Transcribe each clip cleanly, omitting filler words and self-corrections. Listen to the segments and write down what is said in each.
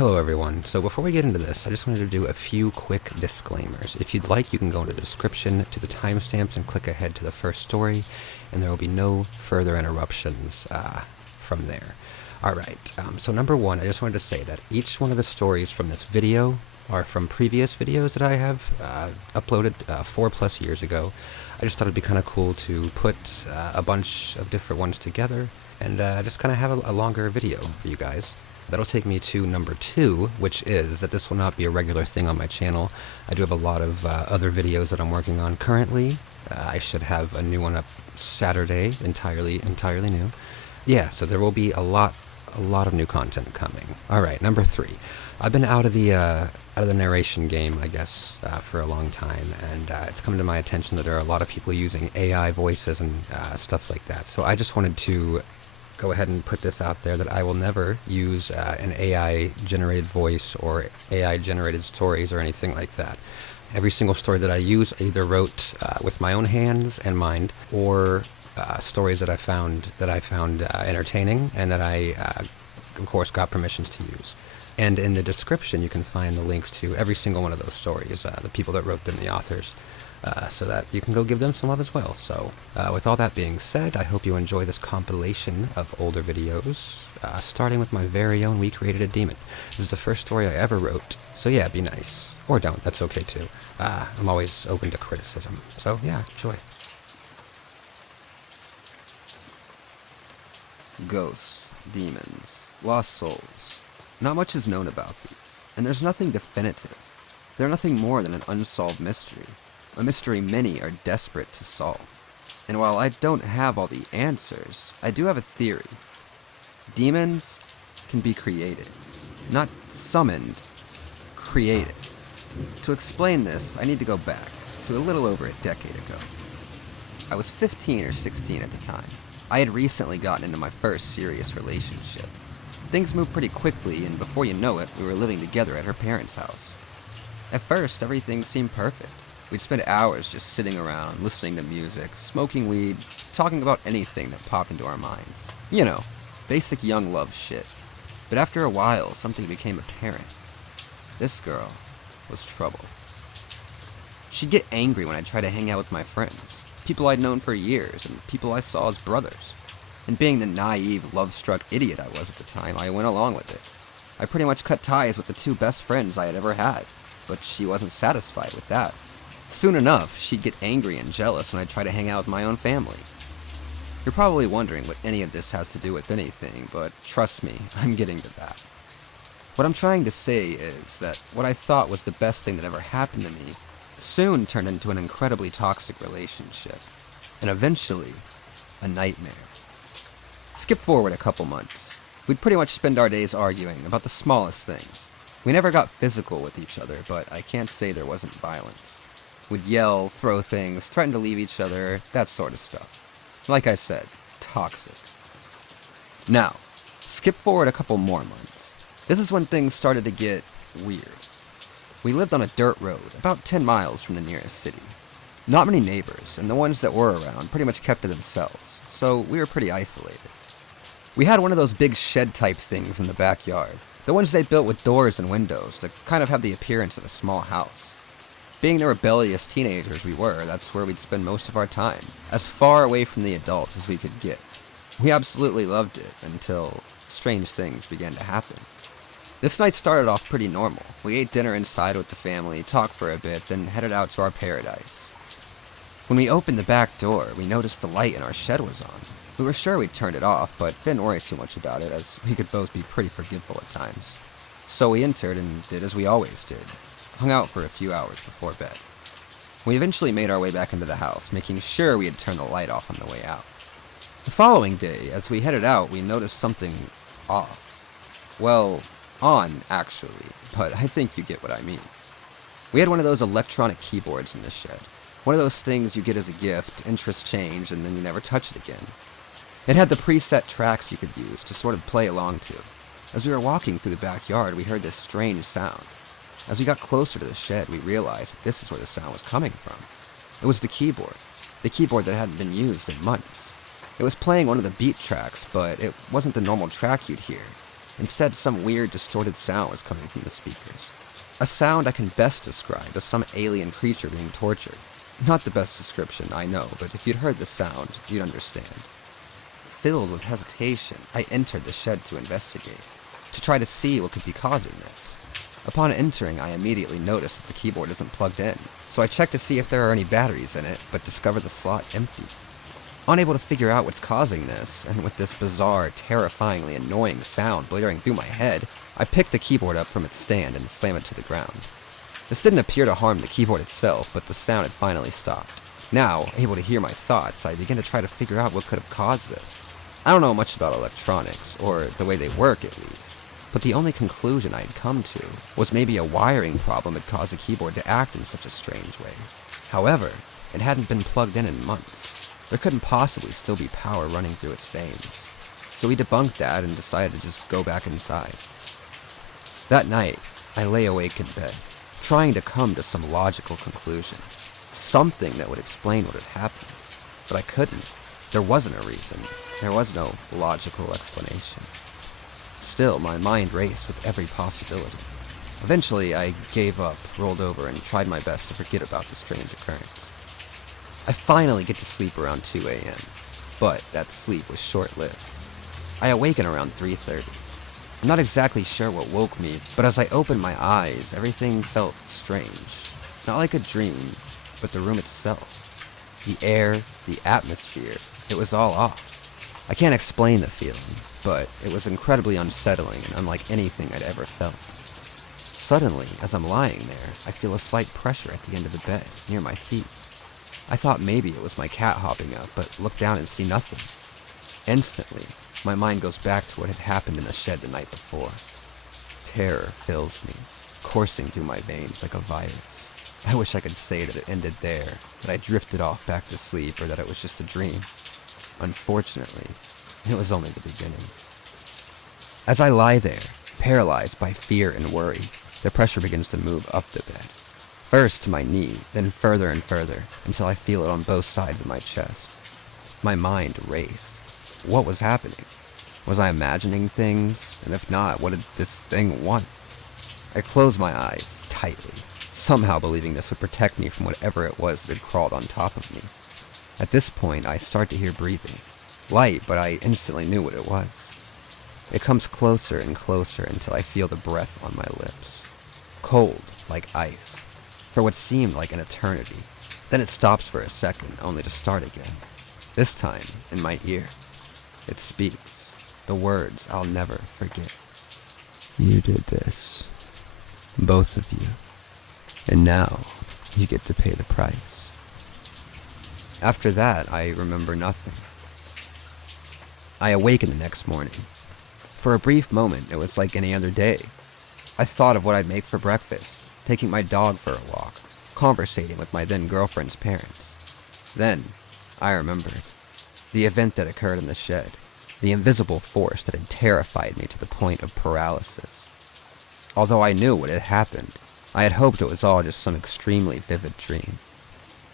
Hello everyone. So before we get into this, I just wanted to do a few quick disclaimers. If you'd like, you can go into the description to the timestamps and click ahead to the first story, and there will be no further interruptions from there. Alright, so number one, I just wanted to say that each one of the stories from this video are from previous videos that I have uploaded 4+ years ago. I just thought it'd be kind of cool to put a bunch of different ones together and just kind of have a longer video for you guys. That'll take me to number two, which is that this will not be a regular thing on my channel. I do have a lot of other videos that I'm working on currently. I should have a new one up Saturday, entirely new. Yeah, so there will be a lot of new content coming. All right, number three. I've been out of the narration game, I guess, for a long time, and it's come to my attention that there are a lot of people using AI voices and stuff like that. So I just wanted to go ahead and put this out there that I will never use an AI-generated voice or AI-generated stories or anything like that. Every single story that I use, I either wrote with my own hands and mind, or stories that I found entertaining and that I, of course, got permissions to use. And in the description, you can find the links to every single one of those stories, the people that wrote them, the authors, so that you can go give them some love as well. So with all that being said, I hope you enjoy this compilation of older videos, starting with my very own We Created a Demon. This is the first story I ever wrote, so yeah, be nice. Or don't, that's okay too. I'm always open to criticism, so yeah, enjoy. Ghosts, demons, lost souls. Not much is known about these, and there's nothing definitive. They're nothing more than an unsolved mystery. A mystery many are desperate to solve. And while I don't have all the answers, I do have a theory. Demons can be created. Not summoned, created. To explain this, I need to go back to a little over a decade ago. I was 15 or 16 at the time. I had recently gotten into my first serious relationship. Things moved pretty quickly, and before you know it, we were living together at her parents' house. At first, everything seemed perfect. We'd spend hours just sitting around, listening to music, smoking weed, talking about anything that popped into our minds. You know, basic young love shit. But after a while, something became apparent. This girl was trouble. She'd get angry when I'd try to hang out with my friends, people I'd known for years, and people I saw as brothers. And being the naive, love-struck idiot I was at the time, I went along with it. I pretty much cut ties with the two best friends I had ever had, but she wasn't satisfied with that. Soon enough, she'd get angry and jealous when I'd try to hang out with my own family. You're probably wondering what any of this has to do with anything, but trust me, I'm getting to that. What I'm trying to say is that what I thought was the best thing that ever happened to me soon turned into an incredibly toxic relationship, and eventually, a nightmare. Skip forward a couple months. We'd pretty much spend our days arguing about the smallest things. We never got physical with each other, but I can't say there wasn't violence. We'd yell, throw things, threaten to leave each other, that sort of stuff. Like I said, toxic. Now, skip forward a couple more months. This is when things started to get weird. We lived on a dirt road, about 10 miles from the nearest city. Not many neighbors, and the ones that were around pretty much kept to themselves, so we were pretty isolated. We had one of those big shed-type things in the backyard, the ones they built with doors and windows that kind of have the appearance of a small house. Being the rebellious teenagers we were, that's where we'd spend most of our time, as far away from the adults as we could get. We absolutely loved it, until strange things began to happen. This night started off pretty normal. We ate dinner inside with the family, talked for a bit, then headed out to our paradise. When we opened the back door, we noticed the light in our shed was on. We were sure we'd turned it off, but didn't worry too much about it, as we could both be pretty forgetful at times. So we entered and did as we always did. Hung out for a few hours before bed. We eventually made our way back into the house, making sure we had turned the light off on the way out. The following day, as we headed out, we noticed something off. Well, on, actually, but I think you get what I mean. We had one of those electronic keyboards in the shed. One of those things you get as a gift, interests change, and then you never touch it again. It had the preset tracks you could use to sort of play along to. As we were walking through the backyard, we heard this strange sound. As we got closer to the shed, we realized that this is where the sound was coming from. It was the keyboard that hadn't been used in months. It was playing one of the beat tracks, but it wasn't the normal track you'd hear. Instead, some weird, distorted sound was coming from the speakers. A sound I can best describe as some alien creature being tortured. Not the best description, I know, but if you'd heard the sound, you'd understand. Filled with hesitation, I entered the shed to investigate, to try to see what could be causing this. Upon entering, I immediately noticed that the keyboard isn't plugged in, so I checked to see if there are any batteries in it, but discovered the slot empty. Unable to figure out what's causing this, and with this bizarre, terrifyingly annoying sound blaring through my head, I picked the keyboard up from its stand and slammed it to the ground. This didn't appear to harm the keyboard itself, but the sound had finally stopped. Now, able to hear my thoughts, I began to try to figure out what could have caused this. I don't know much about electronics, or the way they work at least, but the only conclusion I had come to was maybe a wiring problem had caused the keyboard to act in such a strange way. However, it hadn't been plugged in months. There couldn't possibly still be power running through its veins. So we debunked that and decided to just go back inside. That night, I lay awake in bed, trying to come to some logical conclusion. Something that would explain what had happened. But I couldn't. There wasn't a reason. There was no logical explanation. Still, my mind raced with every possibility. Eventually, I gave up, rolled over, and tried my best to forget about the strange occurrence. I finally get to sleep around 2 a.m., but that sleep was short-lived. I awaken around 3:30. I'm not exactly sure what woke me, but as I opened my eyes, everything felt strange. Not like a dream, but the room itself. The air, the atmosphere, it was all off. I can't explain the feeling, but it was incredibly unsettling and unlike anything I'd ever felt. Suddenly, as I'm lying there, I feel a slight pressure at the end of the bed, near my feet. I thought maybe it was my cat hopping up, but look down and see nothing. Instantly, my mind goes back to what had happened in the shed the night before. Terror fills me, coursing through my veins like a virus. I wish I could say that it ended there, that I drifted off back to sleep, or that it was just a dream. Unfortunately, it was only the beginning. As I lie there, paralyzed by fear and worry, the pressure begins to move up the bed. First to my knee, then further and further, until I feel it on both sides of my chest. My mind raced. What was happening? Was I imagining things? And if not, what did this thing want? I closed my eyes tightly, somehow believing this would protect me from whatever it was that had crawled on top of me. At this point, I start to hear breathing. Light, but I instantly knew what it was. It comes closer and closer until I feel the breath on my lips. Cold, like ice, for what seemed like an eternity. Then it stops for a second, only to start again. This time, in my ear. It speaks, the words I'll never forget. You did this. Both of you. And now, you get to pay the price. After that, I remember nothing. I awaken the next morning. For a brief moment, it was like any other day. I thought of what I'd make for breakfast, taking my dog for a walk, conversating with my then-girlfriend's parents. Then, I remembered. The event that occurred in the shed. The invisible force that had terrified me to the point of paralysis. Although I knew what had happened, I had hoped it was all just some extremely vivid dream.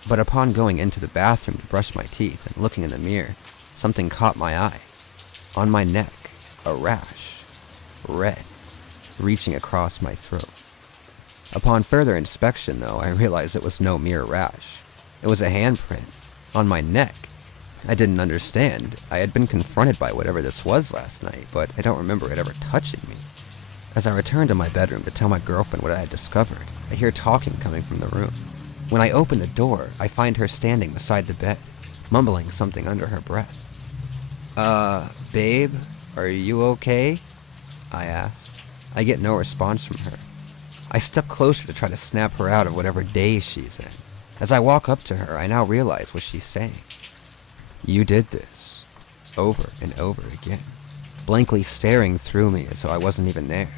But upon going into the bathroom to brush my teeth and looking in the mirror, something caught my eye. On my neck, a rash. Red. Reaching across my throat. Upon further inspection, though, I realized it was no mere rash. It was a handprint. On my neck. I didn't understand. I had been confronted by whatever this was last night, but I don't remember it ever touching me. As I returned to my bedroom to tell my girlfriend what I had discovered, I hear talking coming from the room. When I open the door, I find her standing beside the bed, mumbling something under her breath. Babe, are you okay? I asked. I get no response from her. I step closer to try to snap her out of whatever daze she's in. As I walk up to her, I now realize what she's saying. You did this. Over and over again. Blankly staring through me as though I wasn't even there.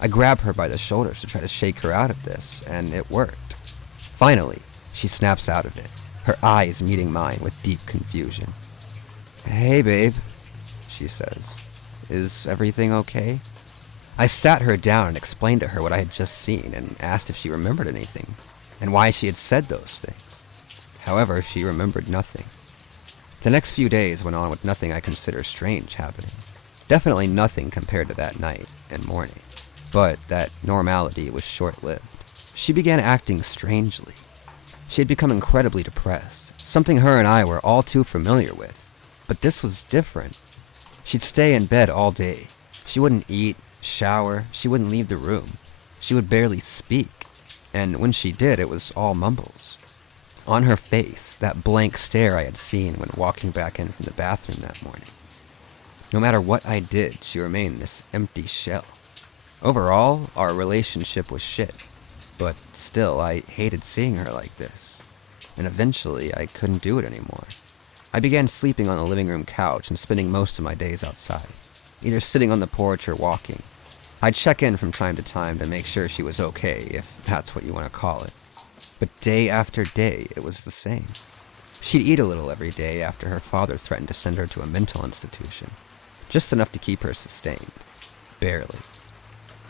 I grab her by the shoulders to try to shake her out of this, and it worked. Finally, she snaps out of it, her eyes meeting mine with deep confusion. Hey, babe, she says. Is everything okay? I sat her down and explained to her what I had just seen and asked if she remembered anything, and why she had said those things. However, she remembered nothing. The next few days went on with nothing I consider strange happening. Definitely nothing compared to that night and morning. But that normality was short-lived. She began acting strangely. She had become incredibly depressed, something her and I were all too familiar with. But this was different. She'd stay in bed all day. She wouldn't eat, shower, she wouldn't leave the room. She would barely speak, and when she did, it was all mumbles. On her face, that blank stare I had seen when walking back in from the bathroom that morning. No matter what I did, she remained this empty shell. Overall, our relationship was shit, but still, I hated seeing her like this, and eventually I couldn't do it anymore. I began sleeping on the living room couch and spending most of my days outside, either sitting on the porch or walking. I'd check in from time to time to make sure she was okay, if that's what you want to call it. But day after day, it was the same. She'd eat a little every day after her father threatened to send her to a mental institution, just enough to keep her sustained. Barely.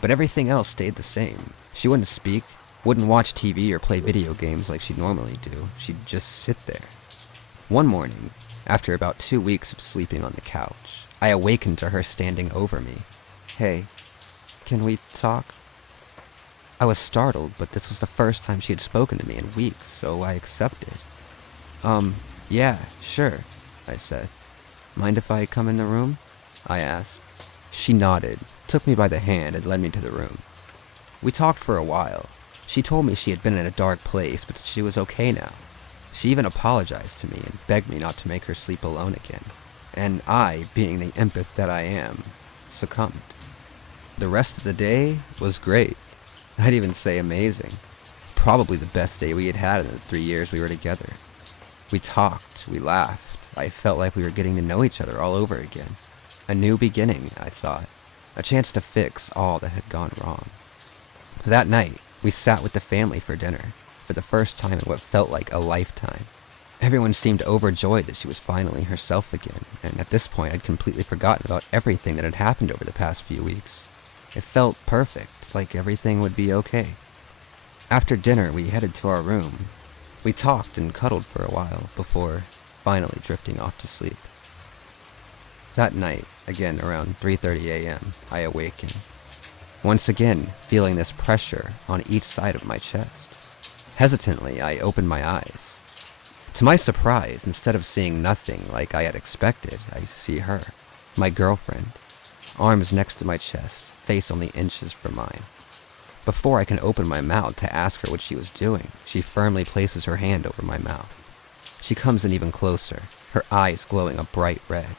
But everything else stayed the same. She wouldn't speak, wouldn't watch TV or play video games like she'd normally do. She'd just sit there. One morning, after about 2 weeks of sleeping on the couch, I awakened to her standing over me. "Hey, can we talk?" I was startled, but this was the first time she had spoken to me in weeks, so I accepted. Yeah, sure," I said. "Mind if I come in the room?" I asked. She nodded, took me by the hand, and led me to the room. We talked for a while. She told me she had been in a dark place, but that she was okay now. She even apologized to me and begged me not to make her sleep alone again. And I, being the empath that I am, succumbed. The rest of the day was great. I'd even say amazing. Probably the best day we had had in the 3 years we were together. We talked, we laughed. I felt like we were getting to know each other all over again. A new beginning, I thought. A chance to fix all that had gone wrong. That night, we sat with the family for dinner, for the first time in what felt like a lifetime. Everyone seemed overjoyed that she was finally herself again, and at this point I'd completely forgotten about everything that had happened over the past few weeks. It felt perfect, like everything would be okay. After dinner, we headed to our room. We talked and cuddled for a while, before finally drifting off to sleep. That night, again around 3:30 a.m., I awakened. Once again, feeling this pressure on each side of my chest. Hesitantly, I opened my eyes. To my surprise, instead of seeing nothing like I had expected, I see her, my girlfriend, arms next to my chest, face only inches from mine. Before I can open my mouth to ask her what she was doing, she firmly places her hand over my mouth. She comes in even closer, her eyes glowing a bright red.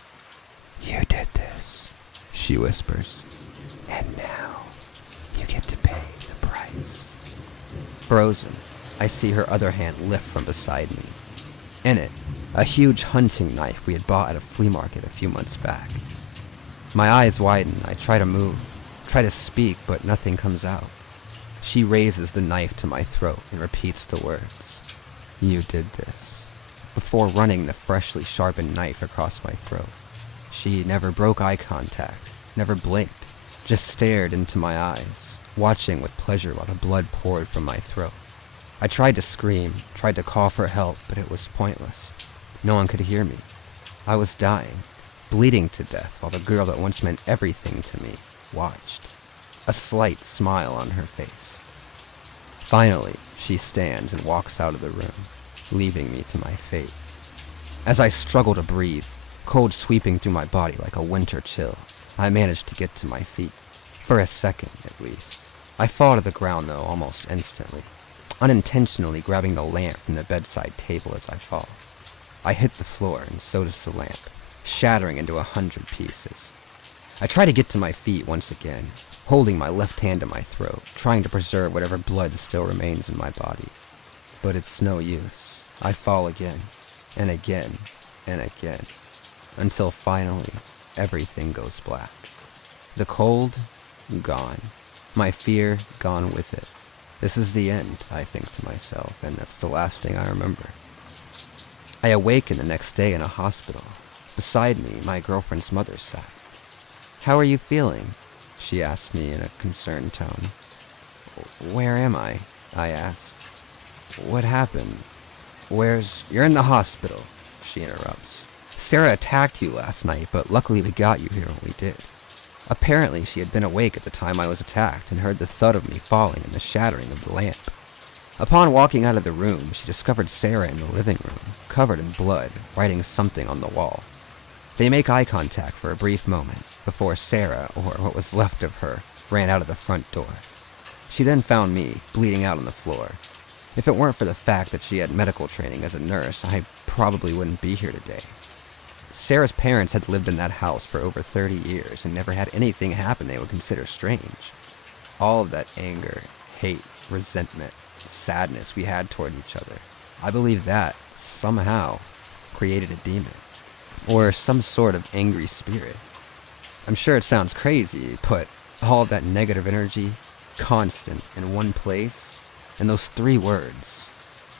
"You did this," she whispers, "and now you get to pay the price." Frozen, I see her other hand lift from beside me. In it, a huge hunting knife we had bought at a flea market a few months back. My eyes widen. I try to move, try to speak, but nothing comes out. She raises the knife to my throat and repeats the words, "You did this," before running the freshly sharpened knife across my throat. She never broke eye contact, never blinked, just stared into my eyes, watching with pleasure while the blood poured from my throat. I tried to scream, tried to call for help, but it was pointless. No one could hear me. I was dying, bleeding to death, while the girl that once meant everything to me watched, a slight smile on her face. Finally, she stands and walks out of the room, leaving me to my fate. As I struggle to breathe, cold sweeping through my body like a winter chill, I manage to get to my feet. For a second, at least. I fall to the ground, though, almost instantly, unintentionally grabbing the lamp from the bedside table as I fall. I hit the floor, and so does the lamp, shattering into 100 pieces. I try to get to my feet once again, holding my left hand to my throat, trying to preserve whatever blood still remains in my body. But it's no use. I fall again, and again, and again, until finally, everything goes black. The cold, gone. My fear, gone with it. This is the end, I think to myself, and that's the last thing I remember. I awaken the next day in a hospital. Beside me, my girlfriend's mother sat. "How are you feeling?" she asked me in a concerned tone. "Where am I?" I asked. "What happened? You're in the hospital," she interrupts. Sarah attacked you last night, but luckily we got you here when we did. Apparently, she had been awake at the time I was attacked and heard the thud of me falling and the shattering of the lamp. Upon walking out of the room, she discovered Sarah in the living room, covered in blood, writing something on the wall. They make eye contact for a brief moment before Sarah, or what was left of her, ran out of the front door. She then found me, bleeding out on the floor. If it weren't for the fact that she had medical training as a nurse, I probably wouldn't be here today. Sarah's parents had lived in that house for over 30 years and never had anything happen they would consider strange. All of that anger, hate, resentment, sadness we had toward each other, I believe that, somehow, created a demon. Or some sort of angry spirit. I'm sure it sounds crazy, but all of that negative energy, constant, in one place, and those 3 words,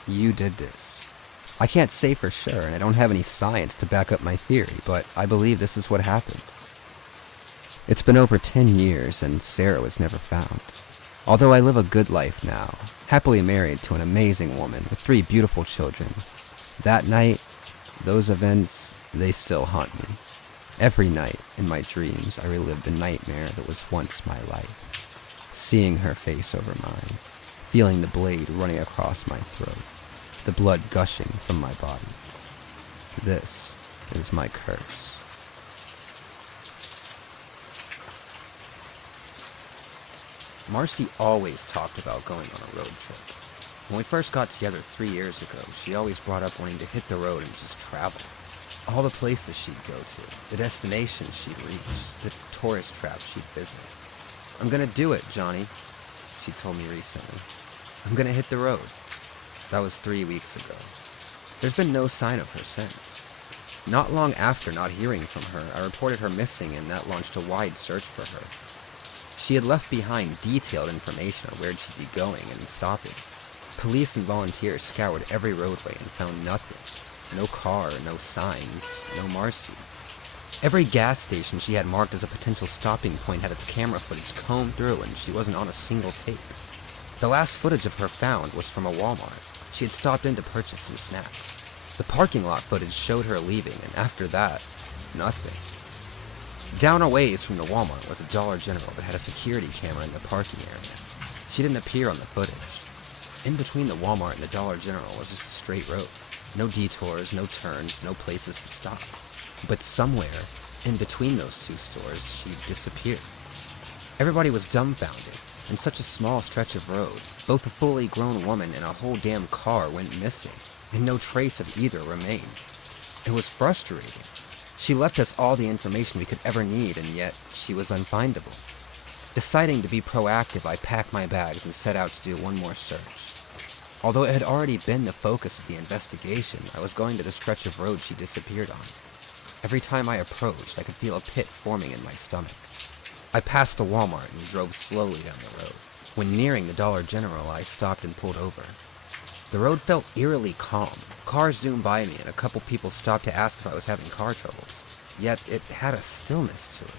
you did this. I can't say for sure, and I don't have any science to back up my theory, but I believe this is what happened. It's been over 10 years, and Sarah was never found. Although I live a good life now, happily married to an amazing woman with 3 beautiful children, that night, those events, they still haunt me. Every night, in my dreams, I relived a nightmare that was once my life. Seeing her face over mine, feeling the blade running across my throat, the blood gushing from my body. This is my curse. Marcy always talked about going on a road trip. When we first got together 3 years ago, she always brought up wanting to hit the road and just travel. All the places she'd go to, the destinations she'd reach, the tourist traps she'd visit. I'm gonna do it, Johnny, she told me recently. I'm gonna hit the road. That was 3 weeks ago. There's been no sign of her since. Not long after not hearing from her, I reported her missing, and that launched a wide search for her. She had left behind detailed information on where she'd be going and stopping. Police and volunteers scoured every roadway and found nothing. No car, no signs, no Marcy. Every gas station she had marked as a potential stopping point had its camera footage combed through, and she wasn't on a single tape. The last footage of her found was from a Walmart. She had stopped in to purchase some snacks. The parking lot footage showed her leaving, and after that, nothing. Down a ways from the Walmart was a Dollar General that had a security camera in the parking area. She didn't appear on the footage. In between the Walmart and the Dollar General was just a straight road. No detours, no turns, no places to stop. But somewhere, in between those 2 stores, she disappeared. Everybody was dumbfounded. In such a small stretch of road, both a fully grown woman and a whole damn car went missing, and no trace of either remained. It was frustrating. She left us all the information we could ever need, and yet she was unfindable. Deciding to be proactive, I packed my bags and set out to do one more search. Although it had already been the focus of the investigation, I was going to the stretch of road she disappeared on. Every time I approached, I could feel a pit forming in my stomach. I passed the Walmart and drove slowly down the road. When nearing the Dollar General, I stopped and pulled over. The road felt eerily calm. Cars zoomed by me, and a couple people stopped to ask if I was having car troubles. Yet it had a stillness to it.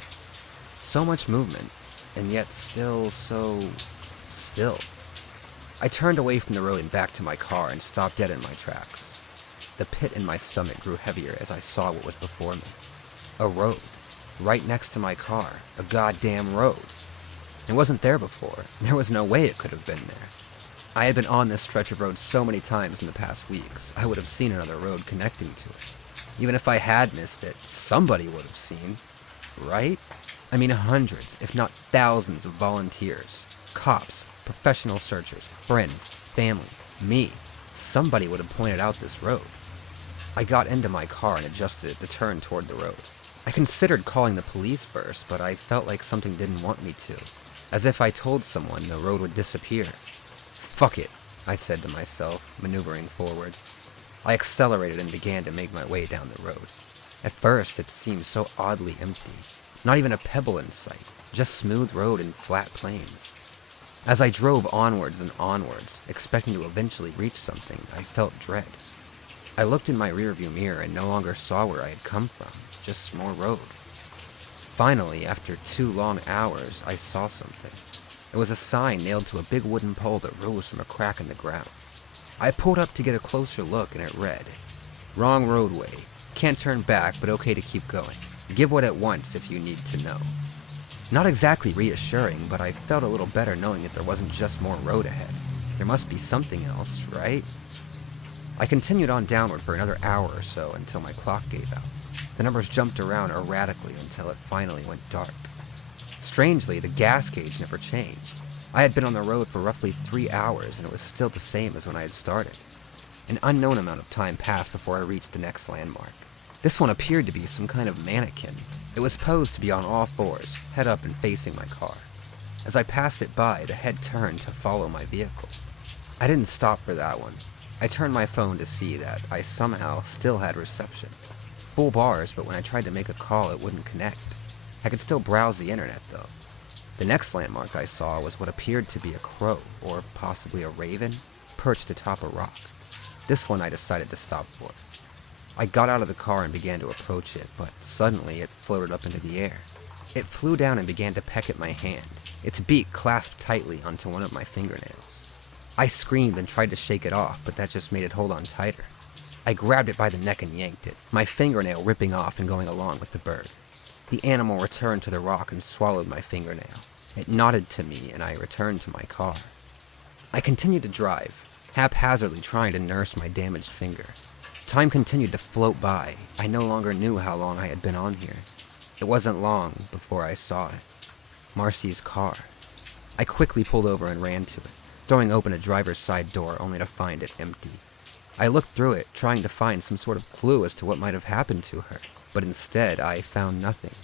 So much movement, and yet still so still. I turned away from the road and back to my car and stopped dead in my tracks. The pit in my stomach grew heavier as I saw what was before me. A road. Right next to my car. A goddamn road. It wasn't there before. There was no way it could have been there. I had been on this stretch of road so many times in the past weeks, I would have seen another road connecting to it. Even if I had missed it, somebody would have seen. Right? I mean hundreds, if not thousands of volunteers. Cops, professional searchers, friends, family, me. Somebody would have pointed out this road. I got into my car and adjusted it to turn toward the road. I considered calling the police first, but I felt like something didn't want me to. As if I told someone, the road would disappear. Fuck it, I said to myself, maneuvering forward. I accelerated and began to make my way down the road. At first, it seemed so oddly empty. Not even a pebble in sight, just smooth road and flat plains. As I drove onwards and onwards, expecting to eventually reach something, I felt dread. I looked in my rearview mirror and no longer saw where I had come from, just more road. Finally, after 2 long hours, I saw something. It was a sign nailed to a big wooden pole that rose from a crack in the ground. I pulled up to get a closer look, and it read, "Wrong roadway. Can't turn back, but okay to keep going. Give what it wants if you need to know. Not exactly reassuring, but I felt a little better knowing that there wasn't just more road ahead. There must be something else, right? I continued on downward for another hour or so until my clock gave out. The numbers jumped around erratically until it finally went dark. Strangely, the gas gauge never changed. I had been on the road for roughly 3 hours and it was still the same as when I had started. An unknown amount of time passed before I reached the next landmark. This one appeared to be some kind of mannequin. It was posed to be on all fours, head up and facing my car. As I passed it by, the head turned to follow my vehicle. I didn't stop for that one. I turned my phone to see that I somehow still had reception. Full bars, but when I tried to make a call, it wouldn't connect. I could still browse the internet, though. The next landmark I saw was what appeared to be a crow, or possibly a raven, perched atop a rock. This one I decided to stop for. I got out of the car and began to approach it, but suddenly it floated up into the air. It flew down and began to peck at my hand, its beak clasped tightly onto one of my fingernails. I screamed and tried to shake it off, but that just made it hold on tighter. I grabbed it by the neck and yanked it, my fingernail ripping off and going along with the bird. The animal returned to the rock and swallowed my fingernail. It nodded to me, and I returned to my car. I continued to drive, haphazardly trying to nurse my damaged finger. Time continued to float by. I no longer knew how long I had been on here. It wasn't long before I saw it. Marcy's car. I quickly pulled over and ran to it, throwing open a driver's side door only to find it empty. I looked through it, trying to find some sort of clue as to what might have happened to her, but instead I found nothing.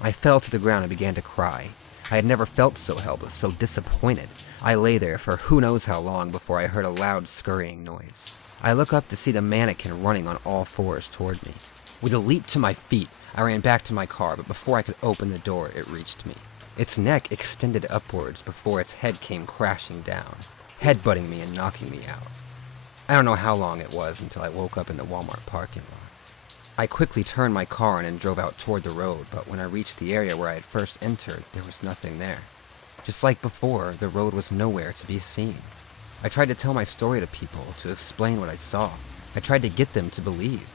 I fell to the ground and began to cry. I had never felt so helpless, so disappointed. I lay there for who knows how long before I heard a loud scurrying noise. I look up to see the mannequin running on all fours toward me. With a leap to my feet, I ran back to my car, but before I could open the door, it reached me. Its neck extended upwards before its head came crashing down, headbutting me and knocking me out. I don't know how long it was until I woke up in the Walmart parking lot. I quickly turned my car on and drove out toward the road, but when I reached the area where I had first entered, there was nothing there. Just like before, the road was nowhere to be seen. I tried to tell my story to people, to explain what I saw. I tried to get them to believe.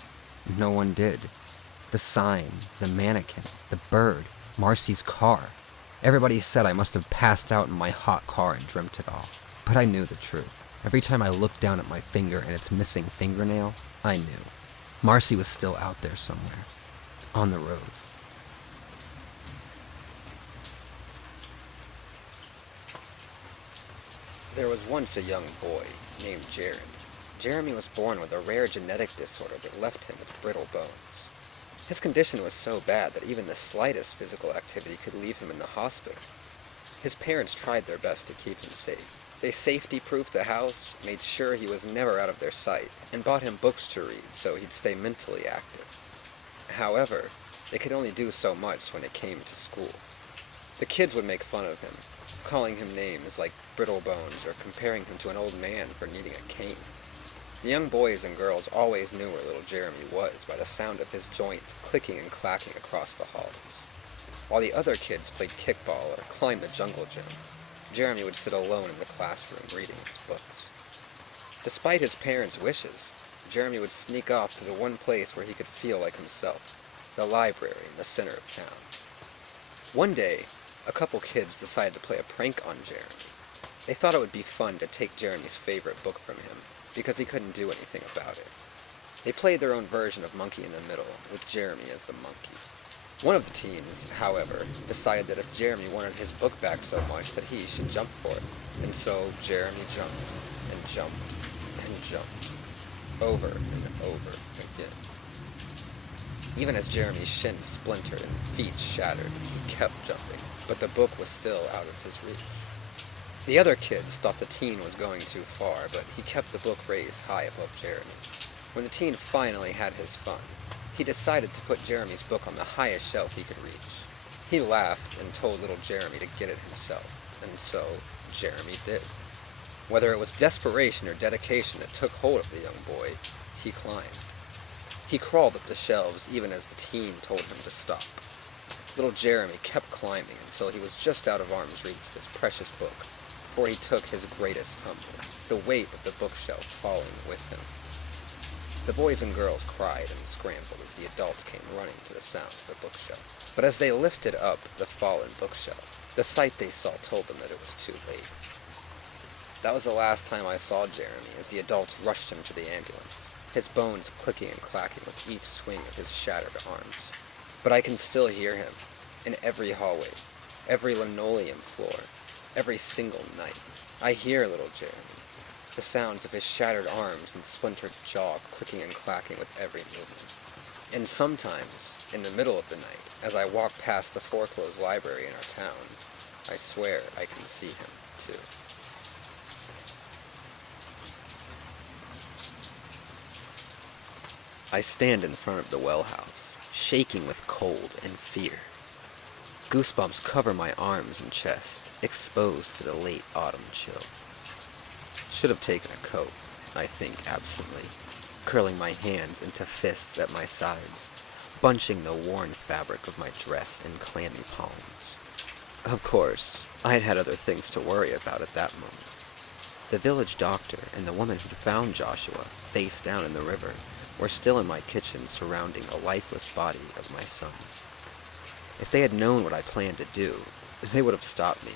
No one did. The sign, the mannequin, the bird, Marcy's car. Everybody said I must have passed out in my hot car and dreamt it all. But I knew the truth. Every time I looked down at my finger and its missing fingernail, I knew. Marcy was still out there somewhere. On the road. There was once a young boy named Jeremy. Jeremy was born with a rare genetic disorder that left him with brittle bones. His condition was so bad that even the slightest physical activity could leave him in the hospital. His parents tried their best to keep him safe. They safety-proofed the house, made sure he was never out of their sight, and bought him books to read so he'd stay mentally active. However, they could only do so much when it came to school. The kids would make fun of him, calling him names like Brittle Bones or comparing him to an old man for needing a cane. The young boys and girls always knew where little Jeremy was by the sound of his joints clicking and clacking across the halls. While the other kids played kickball or climbed the jungle gym, Jeremy would sit alone in the classroom reading his books. Despite his parents' wishes, Jeremy would sneak off to the one place where he could feel like himself, the library in the center of town. One day, a couple kids decided to play a prank on Jeremy. They thought it would be fun to take Jeremy's favorite book from him, because he couldn't do anything about it. They played their own version of Monkey in the Middle, with Jeremy as the monkey. One of the teens, however, decided that if Jeremy wanted his book back so much that he should jump for it, and so Jeremy jumped, and jumped, and jumped, over and over again. Even as Jeremy's shins splintered and feet shattered, he kept jumping, but the book was still out of his reach. The other kids thought the teen was going too far, but he kept the book raised high above Jeremy. When the teen finally had his fun, he decided to put Jeremy's book on the highest shelf he could reach. He laughed and told little Jeremy to get it himself, and so Jeremy did. Whether it was desperation or dedication that took hold of the young boy, he climbed. He crawled up the shelves even as the teen told him to stop. Little Jeremy kept climbing until he was just out of arm's reach of his precious book, before he took his greatest tumble, the weight of the bookshelf falling with him. The boys and girls cried and scrambled as the adults came running to the sound of the bookshelf. But as they lifted up the fallen bookshelf, the sight they saw told them that it was too late. That was the last time I saw Jeremy as the adults rushed him to the ambulance, his bones clicking and clacking with each swing of his shattered arms. But I can still hear him, in every hallway, every linoleum floor, every single night. I hear little Jeremy, the sounds of his shattered arms and splintered jaw clicking and clacking with every movement. And sometimes, in the middle of the night, as I walk past the foreclosed library in our town, I swear I can see him, too. I stand in front of the well house, shaking with cold and fear. Goosebumps cover my arms and chest, exposed to the late autumn chill. Should have taken a coat, I think absently, curling my hands into fists at my sides, bunching the worn fabric of my dress in clammy palms. Of course, I had had other things to worry about at that moment. The village doctor and the woman who'd found Joshua, face down in the river, were still in my kitchen surrounding a lifeless body of my son. If they had known what I planned to do, they would have stopped me.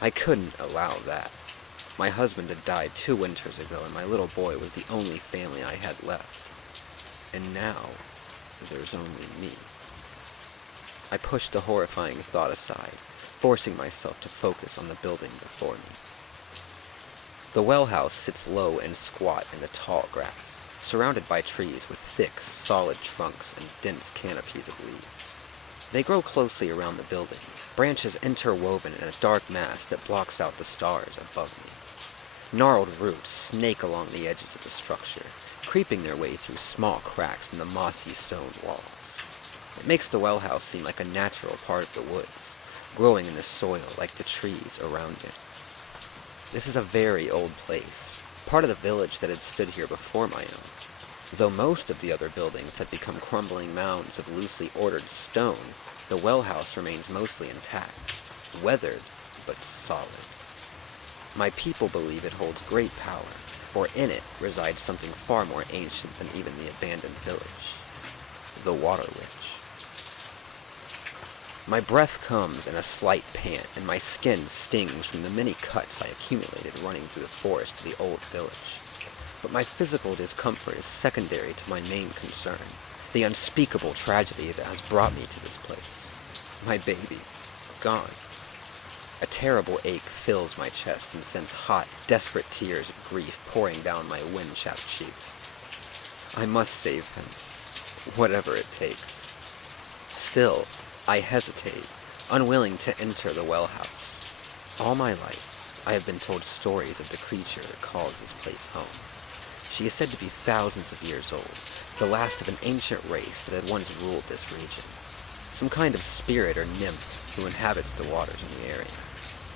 I couldn't allow that. My husband had died 2 winters ago, and my little boy was the only family I had left. And now, there's only me. I pushed the horrifying thought aside, forcing myself to focus on the building before me. The well house sits low and squat in the tall grass, surrounded by trees with thick, solid trunks and dense canopies of leaves. They grow closely around the building, branches interwoven in a dark mass that blocks out the stars above me. Gnarled roots snake along the edges of the structure, creeping their way through small cracks in the mossy stone walls. It makes the well house seem like a natural part of the woods, growing in the soil like the trees around it. This is a very old place, part of the village that had stood here before my own. Though most of the other buildings had become crumbling mounds of loosely ordered stone, the well house remains mostly intact, weathered but solid. My people believe it holds great power, for in it resides something far more ancient than even the abandoned village, the Water Witch. My breath comes in a slight pant, and my skin stings from the many cuts I accumulated running through the forest to the old village. But my physical discomfort is secondary to my main concern, the unspeakable tragedy that has brought me to this place. My baby, gone. A terrible ache fills my chest and sends hot, desperate tears of grief pouring down my wind-chapped cheeks. I must save him, whatever it takes. Still, I hesitate, unwilling to enter the well house. All my life, I have been told stories of the creature that calls this place home. She is said to be thousands of years old, the last of an ancient race that had once ruled this region. Some kind of spirit or nymph who inhabits the waters in the area.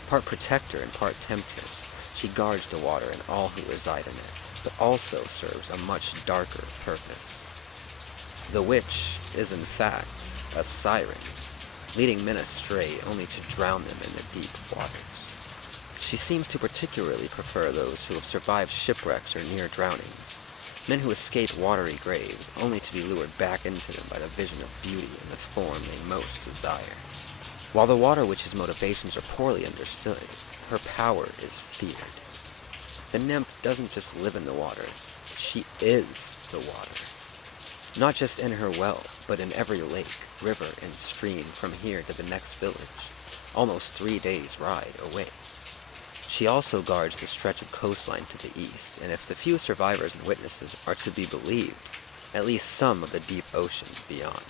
Part protector and part temptress, she guards the water and all who reside in it, but also serves a much darker purpose. The witch is in fact a siren, leading men astray only to drown them in the deep waters. She seems to particularly prefer those who have survived shipwrecks or near drownings, men who escape watery graves only to be lured back into them by the vision of beauty in the form they most desire. While the Water Witch's motivations are poorly understood, her power is feared. The nymph doesn't just live in the water, she is the water. Not just in her well, but in every lake, river, and stream from here to the next village, almost 3 days' ride away. She also guards the stretch of coastline to the east, and if the few survivors and witnesses are to be believed, at least some of the deep ocean beyond.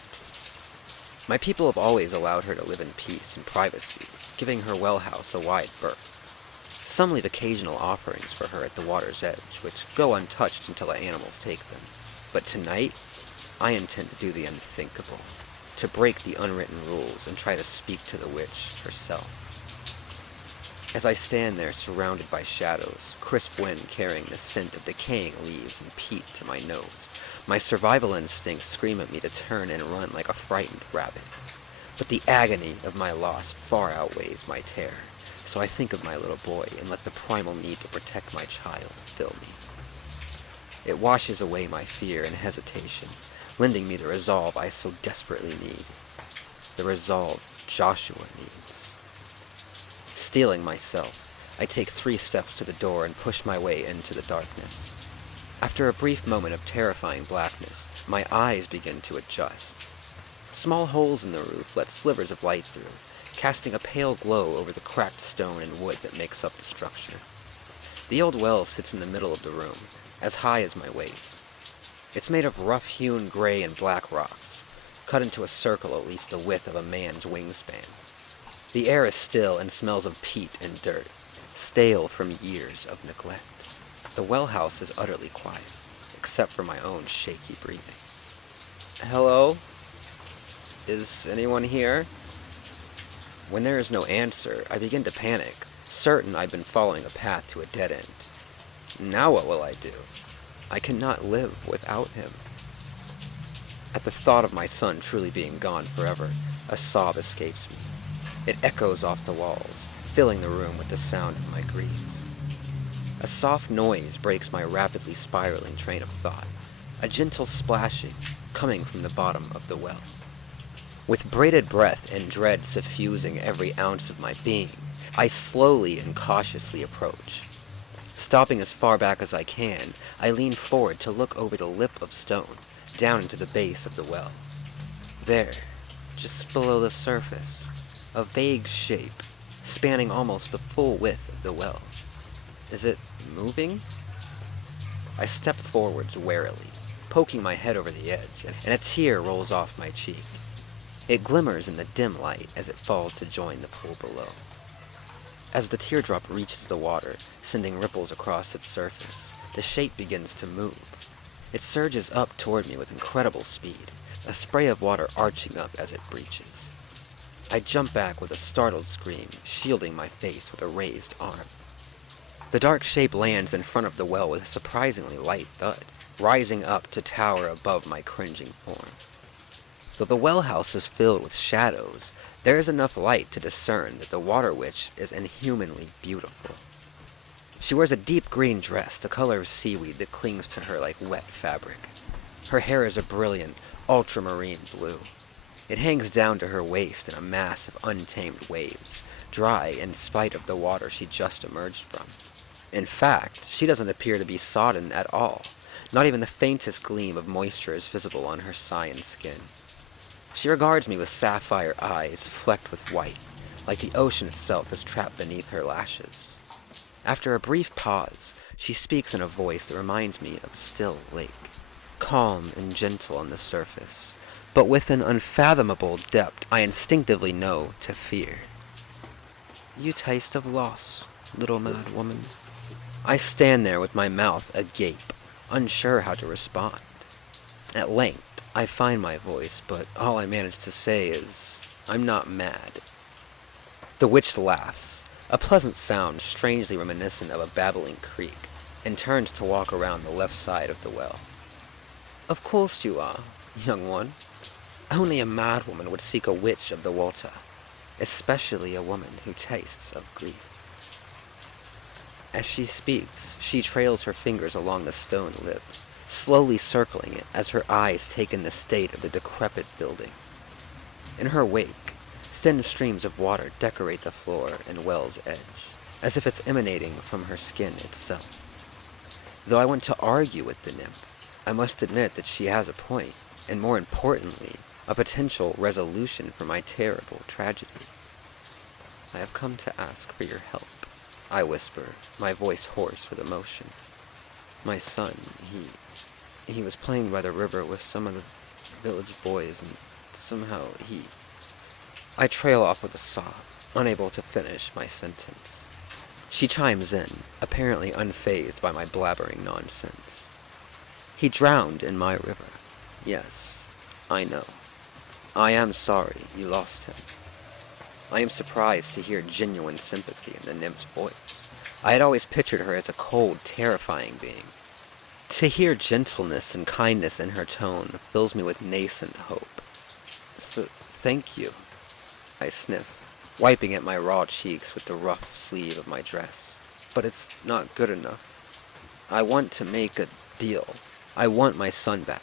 My people have always allowed her to live in peace and privacy, giving her well house a wide berth. Some leave occasional offerings for her at the water's edge, which go untouched until the animals take them. But tonight, I intend to do the unthinkable, to break the unwritten rules and try to speak to the witch herself. As I stand there surrounded by shadows, crisp wind carrying the scent of decaying leaves and peat to my nose, my survival instincts scream at me to turn and run like a frightened rabbit. But the agony of my loss far outweighs my terror, so I think of my little boy and let the primal need to protect my child fill me. It washes away my fear and hesitation, lending me the resolve I so desperately need. The resolve Joshua needs. Steeling myself, I take 3 steps to the door and push my way into the darkness. After a brief moment of terrifying blackness, my eyes begin to adjust. Small holes in the roof let slivers of light through, casting a pale glow over the cracked stone and wood that makes up the structure. The old well sits in the middle of the room, as high as my waist. It's made of rough-hewn gray and black rocks, cut into a circle at least the width of a man's wingspan. The air is still and smells of peat and dirt, stale from years of neglect. The well house is utterly quiet, except for my own shaky breathing. Hello? Is anyone here? When there is no answer, I begin to panic, certain I've been following a path to a dead end. Now what will I do? I cannot live without him. At the thought of my son truly being gone forever, a sob escapes me. It echoes off the walls, filling the room with the sound of my grief. A soft noise breaks my rapidly spiraling train of thought, a gentle splashing coming from the bottom of the well. With bated breath and dread suffusing every ounce of my being, I slowly and cautiously approach. Stopping as far back as I can, I lean forward to look over the lip of stone, down into the base of the well. There, just below the surface, a vague shape, spanning almost the full width of the well. Is it moving? I step forwards warily, poking my head over the edge, and a tear rolls off my cheek. It glimmers in the dim light as it falls to join the pool below. As the teardrop reaches the water, sending ripples across its surface, the shape begins to move. It surges up toward me with incredible speed, a spray of water arching up as it breaches. I jump back with a startled scream, shielding my face with a raised arm. The dark shape lands in front of the well with a surprisingly light thud, rising up to tower above my cringing form. Though the well house is filled with shadows, there is enough light to discern that the water witch is inhumanly beautiful. She wears a deep green dress, the color of seaweed that clings to her like wet fabric. Her hair is a brilliant, ultramarine blue. It hangs down to her waist in a mass of untamed waves, dry in spite of the water she just emerged from. In fact, she doesn't appear to be sodden at all. Not even the faintest gleam of moisture is visible on her cyan skin. She regards me with sapphire eyes flecked with white, like the ocean itself is trapped beneath her lashes. After a brief pause, she speaks in a voice that reminds me of a still lake, calm and gentle on the surface, but with an unfathomable depth I instinctively know to fear. You taste of loss, little mad woman. I stand there with my mouth agape, unsure how to respond. At length, I find my voice, but all I manage to say is, I'm not mad. The witch laughs, a pleasant sound strangely reminiscent of a babbling creek, and turns to walk around the left side of the well. Of course you are, young one. Only a mad woman would seek a witch of the water, especially a woman who tastes of grief. As she speaks, she trails her fingers along the stone lip, slowly circling it as her eyes take in the state of the decrepit building. In her wake, thin streams of water decorate the floor and well's edge, as if it's emanating from her skin itself. Though I want to argue with the nymph, I must admit that she has a point, and more importantly, a potential resolution for my terrible tragedy. I have come to ask for your help, I whisper, my voice hoarse with emotion. My son, he was playing by the river with some of the village boys, and somehow I trail off with a sob, unable to finish my sentence. She chimes in, apparently unfazed by my blabbering nonsense. He drowned in my river. Yes, I know. I am sorry you lost him. I am surprised to hear genuine sympathy in the nymph's voice. I had always pictured her as a cold, terrifying being. To hear gentleness and kindness in her tone fills me with nascent hope. Thank you, I sniff, wiping at my raw cheeks with the rough sleeve of my dress. But it's not good enough. I want to make a deal. I want my son back.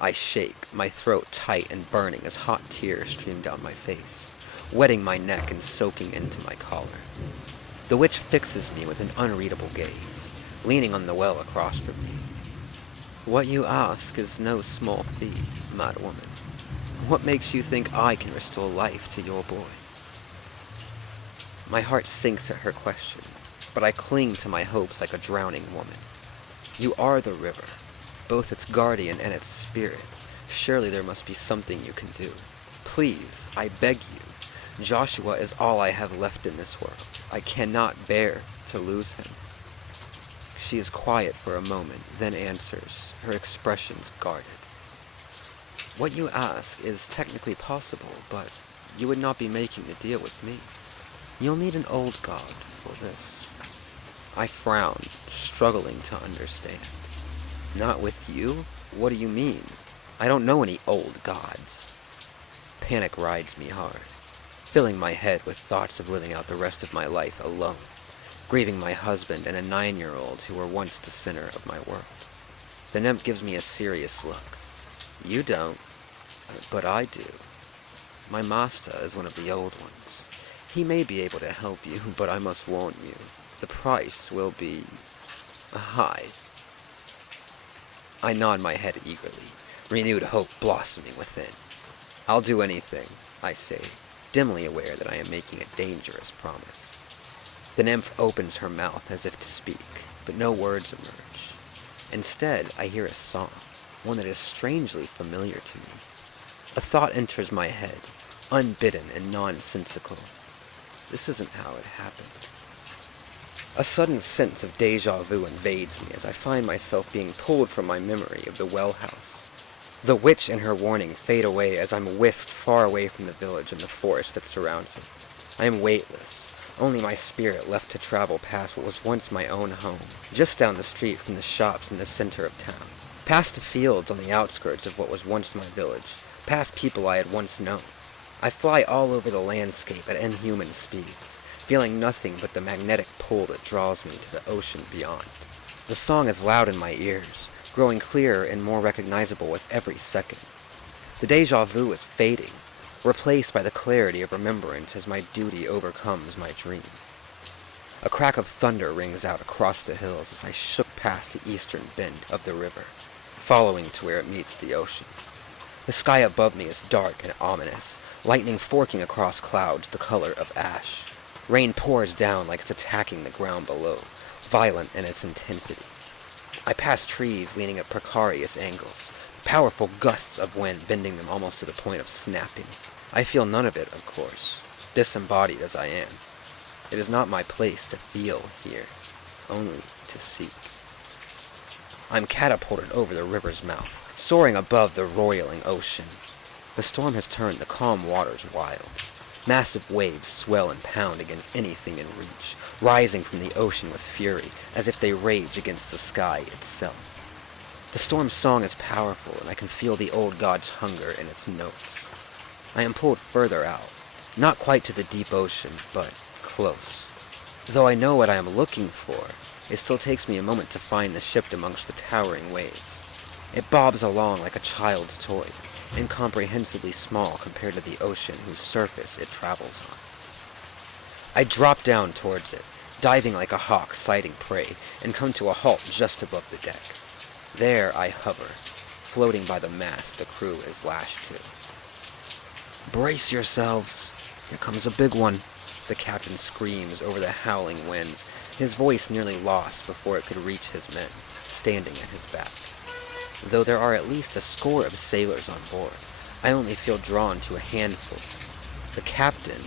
I shake, my throat tight and burning as hot tears stream down my face, wetting my neck and soaking into my collar. The witch fixes me with an unreadable gaze, leaning on the well across from me. What you ask is no small fee, mad woman. What makes you think I can restore life to your boy? My heart sinks at her question, but I cling to my hopes like a drowning woman. You are the river, both its guardian and its spirit. Surely there must be something you can do. Please, I beg you. Joshua is all I have left in this world. I cannot bear to lose him. She is quiet for a moment, then answers, her expressions guarded. What you ask is technically possible, but you would not be making the deal with me. You'll need an old god for this. I frowned, struggling to understand. Not with you? What do you mean? I don't know any old gods. Panic rides me hard, filling my head with thoughts of living out the rest of my life alone, grieving my husband and a 9-year-old who were once the center of my world. The nymph gives me a serious look. You don't, but I do. My master is one of the old ones. He may be able to help you, but I must warn you, the price will be high. I nod my head eagerly, renewed hope blossoming within. I'll do anything, I say, dimly aware that I am making a dangerous promise. The nymph opens her mouth as if to speak, but no words emerge. Instead, I hear a song, one that is strangely familiar to me. A thought enters my head, unbidden and nonsensical. This isn't how it happened. A sudden sense of déjà vu invades me as I find myself being pulled from my memory of the well house. The witch and her warning fade away as I'm whisked far away from the village and the forest that surrounds it. I am weightless, only my spirit left to travel past what was once my own home, just down the street from the shops in the center of town, past the fields on the outskirts of what was once my village, past people I had once known. I fly all over the landscape at inhuman speeds, feeling nothing but the magnetic pull that draws me to the ocean beyond. The song is loud in my ears, growing clearer and more recognizable with every second. The déjà vu is fading, replaced by the clarity of remembrance as my duty overcomes my dream. A crack of thunder rings out across the hills as I shook past the eastern bend of the river, following to where it meets the ocean. The sky above me is dark and ominous, lightning forking across clouds the color of ash. Rain pours down like it's attacking the ground below, violent in its intensity. I pass trees leaning at precarious angles, powerful gusts of wind bending them almost to the point of snapping. I feel none of it, of course, disembodied as I am. It is not my place to feel here, only to seek. I'm catapulted over the river's mouth, soaring above the roiling ocean. The storm has turned the calm waters wild. Massive waves swell and pound against anything in reach, rising from the ocean with fury, as if they rage against the sky itself. The storm's song is powerful, and I can feel the old god's hunger in its notes. I am pulled further out, not quite to the deep ocean, but close. Though I know what I am looking for, it still takes me a moment to find the ship amongst the towering waves. It bobs along like a child's toy, incomprehensibly small compared to the ocean whose surface it travels on. I drop down towards it, diving like a hawk sighting prey, and come to a halt just above the deck. There I hover, floating by the mast the crew is lashed to. "Brace yourselves! Here comes a big one," the captain screams over the howling winds, his voice nearly lost before it could reach his men, standing at his back. Though there are at least a score of sailors on board, I only feel drawn to a handful. The captain,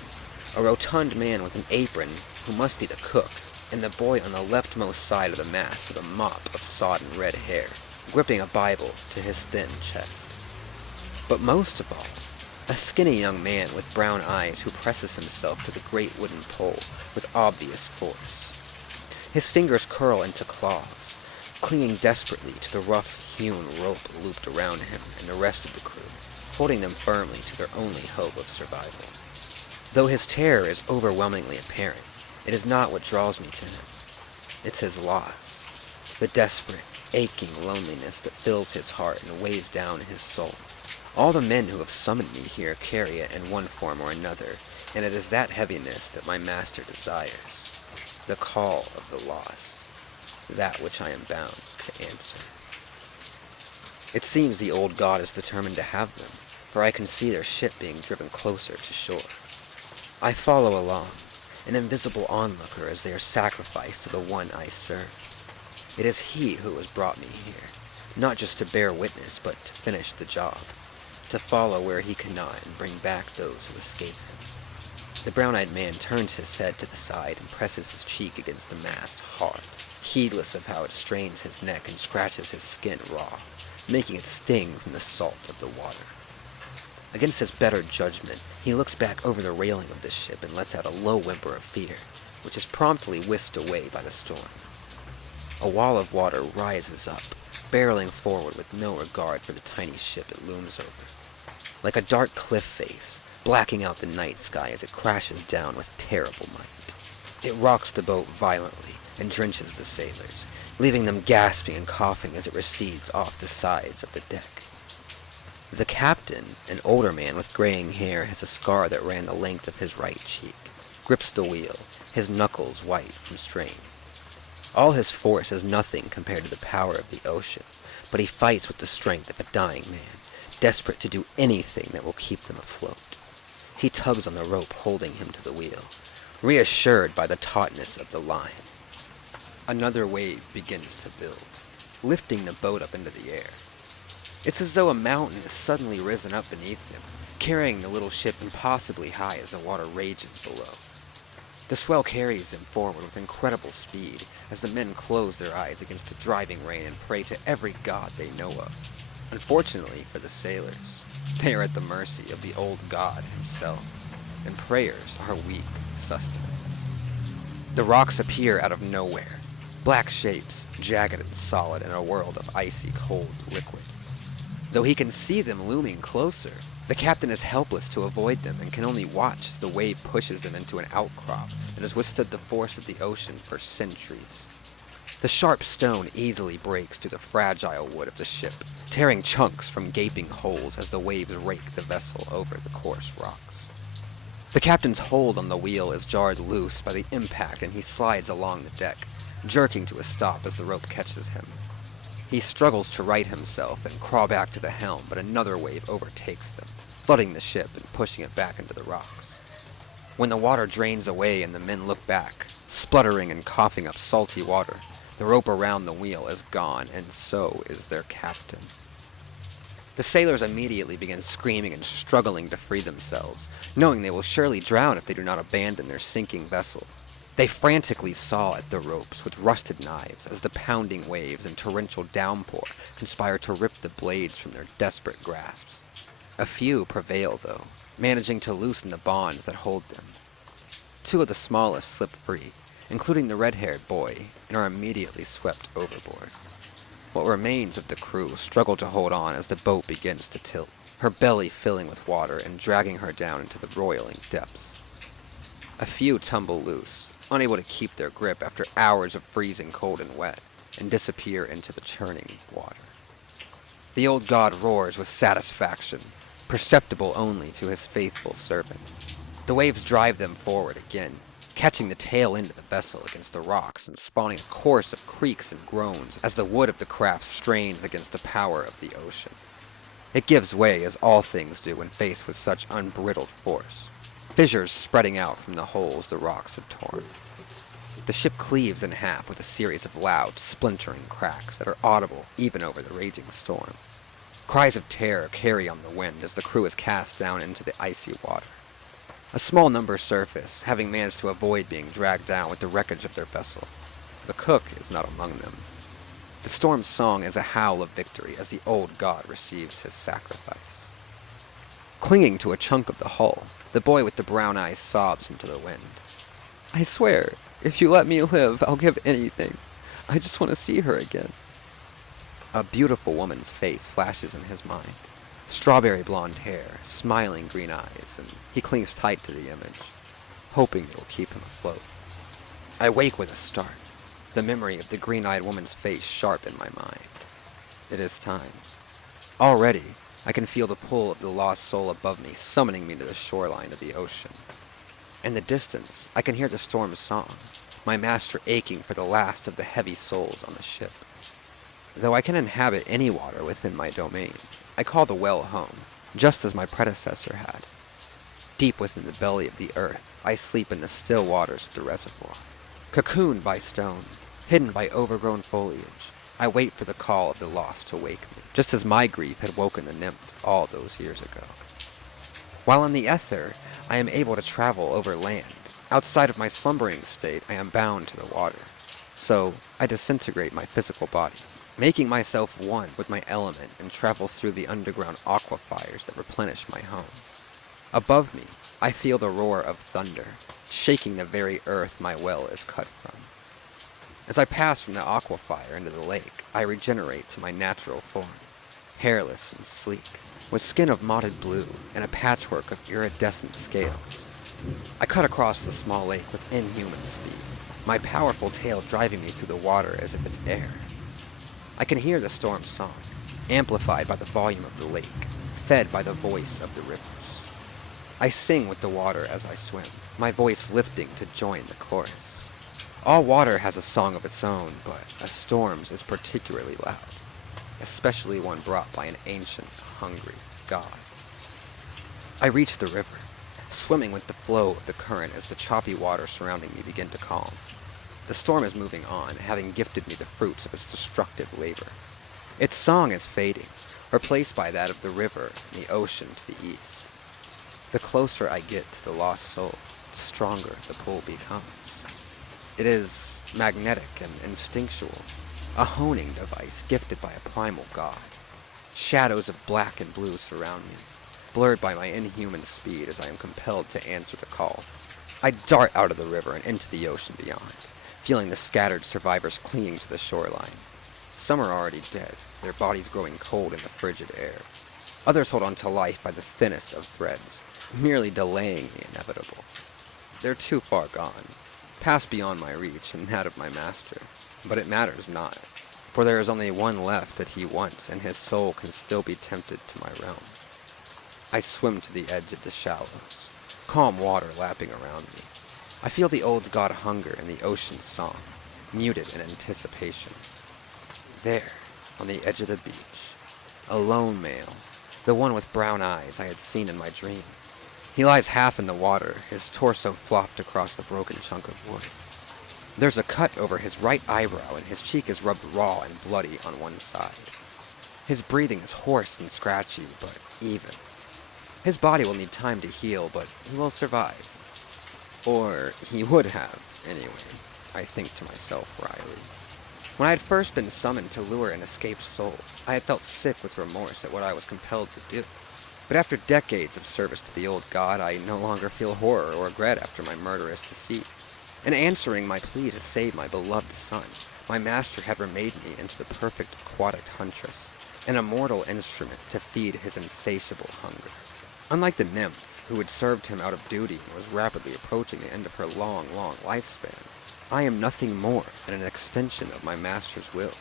a rotund man with an apron who must be the cook, and the boy on the leftmost side of the mast with a mop of sodden red hair, gripping a Bible to his thin chest. But most of all, a skinny young man with brown eyes who presses himself to the great wooden pole with obvious force. His fingers curl into claws, clinging desperately to the rough-hewn rope looped around him and the rest of the crew, holding them firmly to their only hope of survival. Though his terror is overwhelmingly apparent, it is not what draws me to him. It's his loss. the desperate, aching loneliness that fills his heart and weighs down his soul. All the men who have summoned me here carry it in one form or another, and it is that heaviness that my master desires, the call of the lost, that which I am bound to answer. It seems the old god is determined to have them, for I can see their ship being driven closer to shore. I follow along, an invisible onlooker as they are sacrificed to the one I serve. It is he who has brought me here, not just to bear witness, but to finish the job, to follow where he cannot and bring back those who escape him. The brown-eyed man turns his head to the side and presses his cheek against the mast hard, heedless of how it strains his neck and scratches his skin raw, making it sting from the salt of the water. Against his better judgment, he looks back over the railing of the ship and lets out a low whimper of fear, which is promptly whisked away by the storm. A wall of water rises up, barreling forward with no regard for the tiny ship it looms over. Like a dark cliff face, blacking out the night sky as it crashes down with terrible might. It rocks the boat violently and drenches the sailors, leaving them gasping and coughing as it recedes off the sides of the deck. The captain, an older man with graying hair, has a scar that ran the length of his right cheek, grips the wheel, his knuckles white from strain. All his force is nothing compared to the power of the ocean, but he fights with the strength of a dying man, desperate to do anything that will keep them afloat. He tugs on the rope holding him to the wheel, reassured by the tautness of the line. Another wave begins to build, lifting the boat up into the air. It's as though a mountain has suddenly risen up beneath him, carrying the little ship impossibly high as the water rages below. The swell carries them forward with incredible speed as the men close their eyes against the driving rain and pray to every god they know of. Unfortunately for the sailors, they are at the mercy of the old god himself, and prayers are weak sustenance. The rocks appear out of nowhere, black shapes, jagged and solid in a world of icy cold liquid. Though he can see them looming closer, the captain is helpless to avoid them and can only watch as the wave pushes them into an outcrop that has withstood the force of the ocean for centuries. The sharp stone easily breaks through the fragile wood of the ship, tearing chunks from gaping holes as the waves rake the vessel over the coarse rocks. The captain's hold on the wheel is jarred loose by the impact and he slides along the deck, jerking to a stop as the rope catches him. He struggles to right himself and crawl back to the helm, but another wave overtakes them, flooding the ship and pushing it back into the rocks. When the water drains away and the men look back, spluttering and coughing up salty water, the rope around the wheel is gone, and so is their captain. The sailors immediately begin screaming and struggling to free themselves, knowing they will surely drown if they do not abandon their sinking vessel. They frantically saw at the ropes with rusted knives as the pounding waves and torrential downpour conspire to rip the blades from their desperate grasps. A few prevail, though, managing to loosen the bonds that hold them. Two of the smallest slip free, including the red-haired boy, and are immediately swept overboard. What remains of the crew struggle to hold on as the boat begins to tilt, her belly filling with water and dragging her down into the roiling depths. A few tumble loose, unable to keep their grip after hours of freezing cold and wet, and disappear into the churning water. The old god roars with satisfaction, perceptible only to his faithful servant. The waves drive them forward again, catching the tail end of the vessel against the rocks and spawning a chorus of creaks and groans as the wood of the craft strains against the power of the ocean. It gives way, as all things do when faced with such unbridled force, fissures spreading out from the holes the rocks have torn. The ship cleaves in half with a series of loud, splintering cracks that are audible even over the raging storm. Cries of terror carry on the wind as the crew is cast down into the icy water. A small number surface, having managed to avoid being dragged down with the wreckage of their vessel. The cook is not among them. The storm's song is a howl of victory as the old god receives his sacrifice. Clinging to a chunk of the hull, the boy with the brown eyes sobs into the wind. "I swear, if you let me live, I'll give anything. I just want to see her again." A beautiful woman's face flashes in his mind. Strawberry blonde hair, smiling green eyes, and he clings tight to the image, hoping it will keep him afloat. I wake with a start. the memory of the green-eyed woman's face sharp in my mind. It is time. Already, I can feel the pull of the lost soul above me, summoning me to the shoreline of the ocean. In the distance, I can hear the storm's song, my master aching for the last of the heavy souls on the ship. Though I can inhabit any water within my domain, I call the well home, just as my predecessor had. Deep within the belly of the earth, I sleep in the still waters of the reservoir. Cocooned by stone, hidden by overgrown foliage, I wait for the call of the lost to wake me, just as my grief had woken the nymph all those years ago. While in the ether, I am able to travel over land. Outside of my slumbering state, I am bound to the water. So, I disintegrate my physical body, making myself one with my element and travel through the underground aquifers that replenish my home. Above me, I feel the roar of thunder, shaking the very earth my well is cut from. As I pass from the aquifer into the lake, I regenerate to my natural form, hairless and sleek, with skin of mottled blue and a patchwork of iridescent scales. I cut across the small lake with inhuman speed, my powerful tail driving me through the water as if it's air. I can hear the storm's song, amplified by the volume of the lake, fed by the voice of the rivers. I sing with the water as I swim, my voice lifting to join the chorus. All water has a song of its own, but a storm's is particularly loud, especially one brought by an ancient, hungry god. I reach the river, swimming with the flow of the current as the choppy water surrounding me begin to calm. The storm is moving on, having gifted me the fruits of its destructive labor. Its song is fading, replaced by that of the river and the ocean to the east. The closer I get to the lost soul, the stronger the pull becomes. It is magnetic and instinctual, a honing device gifted by a primal god. Shadows of black and blue surround me, blurred by my inhuman speed as I am compelled to answer the call. I dart out of the river and into the ocean beyond, feeling the scattered survivors clinging to the shoreline. Some are already dead, their bodies growing cold in the frigid air. Others hold on to life by the thinnest of threads, merely delaying the inevitable. They're too far gone, past beyond my reach and that of my master, but it matters not, for there is only one left that he wants, and his soul can still be tempted to my realm. I swim to the edge of the shallows, calm water lapping around me. I feel the old god hunger in the ocean's song, muted in anticipation. There, on the edge of the beach, a lone male, the one with brown eyes I had seen in my dream. He lies half in the water, his torso flopped across a broken chunk of wood. There's a cut over his right eyebrow, and his cheek is rubbed raw and bloody on one side. His breathing is hoarse and scratchy, but even. His body will need time to heal, but he will survive. Or he would have, anyway, I think to myself wryly. When I had first been summoned to lure an escaped soul, I had felt sick with remorse at what I was compelled to do. But after decades of service to the old god, I no longer feel horror or regret after my murderous deceit. In answering my plea to save my beloved son, my master had remade me into the perfect aquatic huntress, an immortal instrument to feed his insatiable hunger. Unlike the nymph, who had served him out of duty and was rapidly approaching the end of her long lifespan, I am nothing more than an extension of my master's will,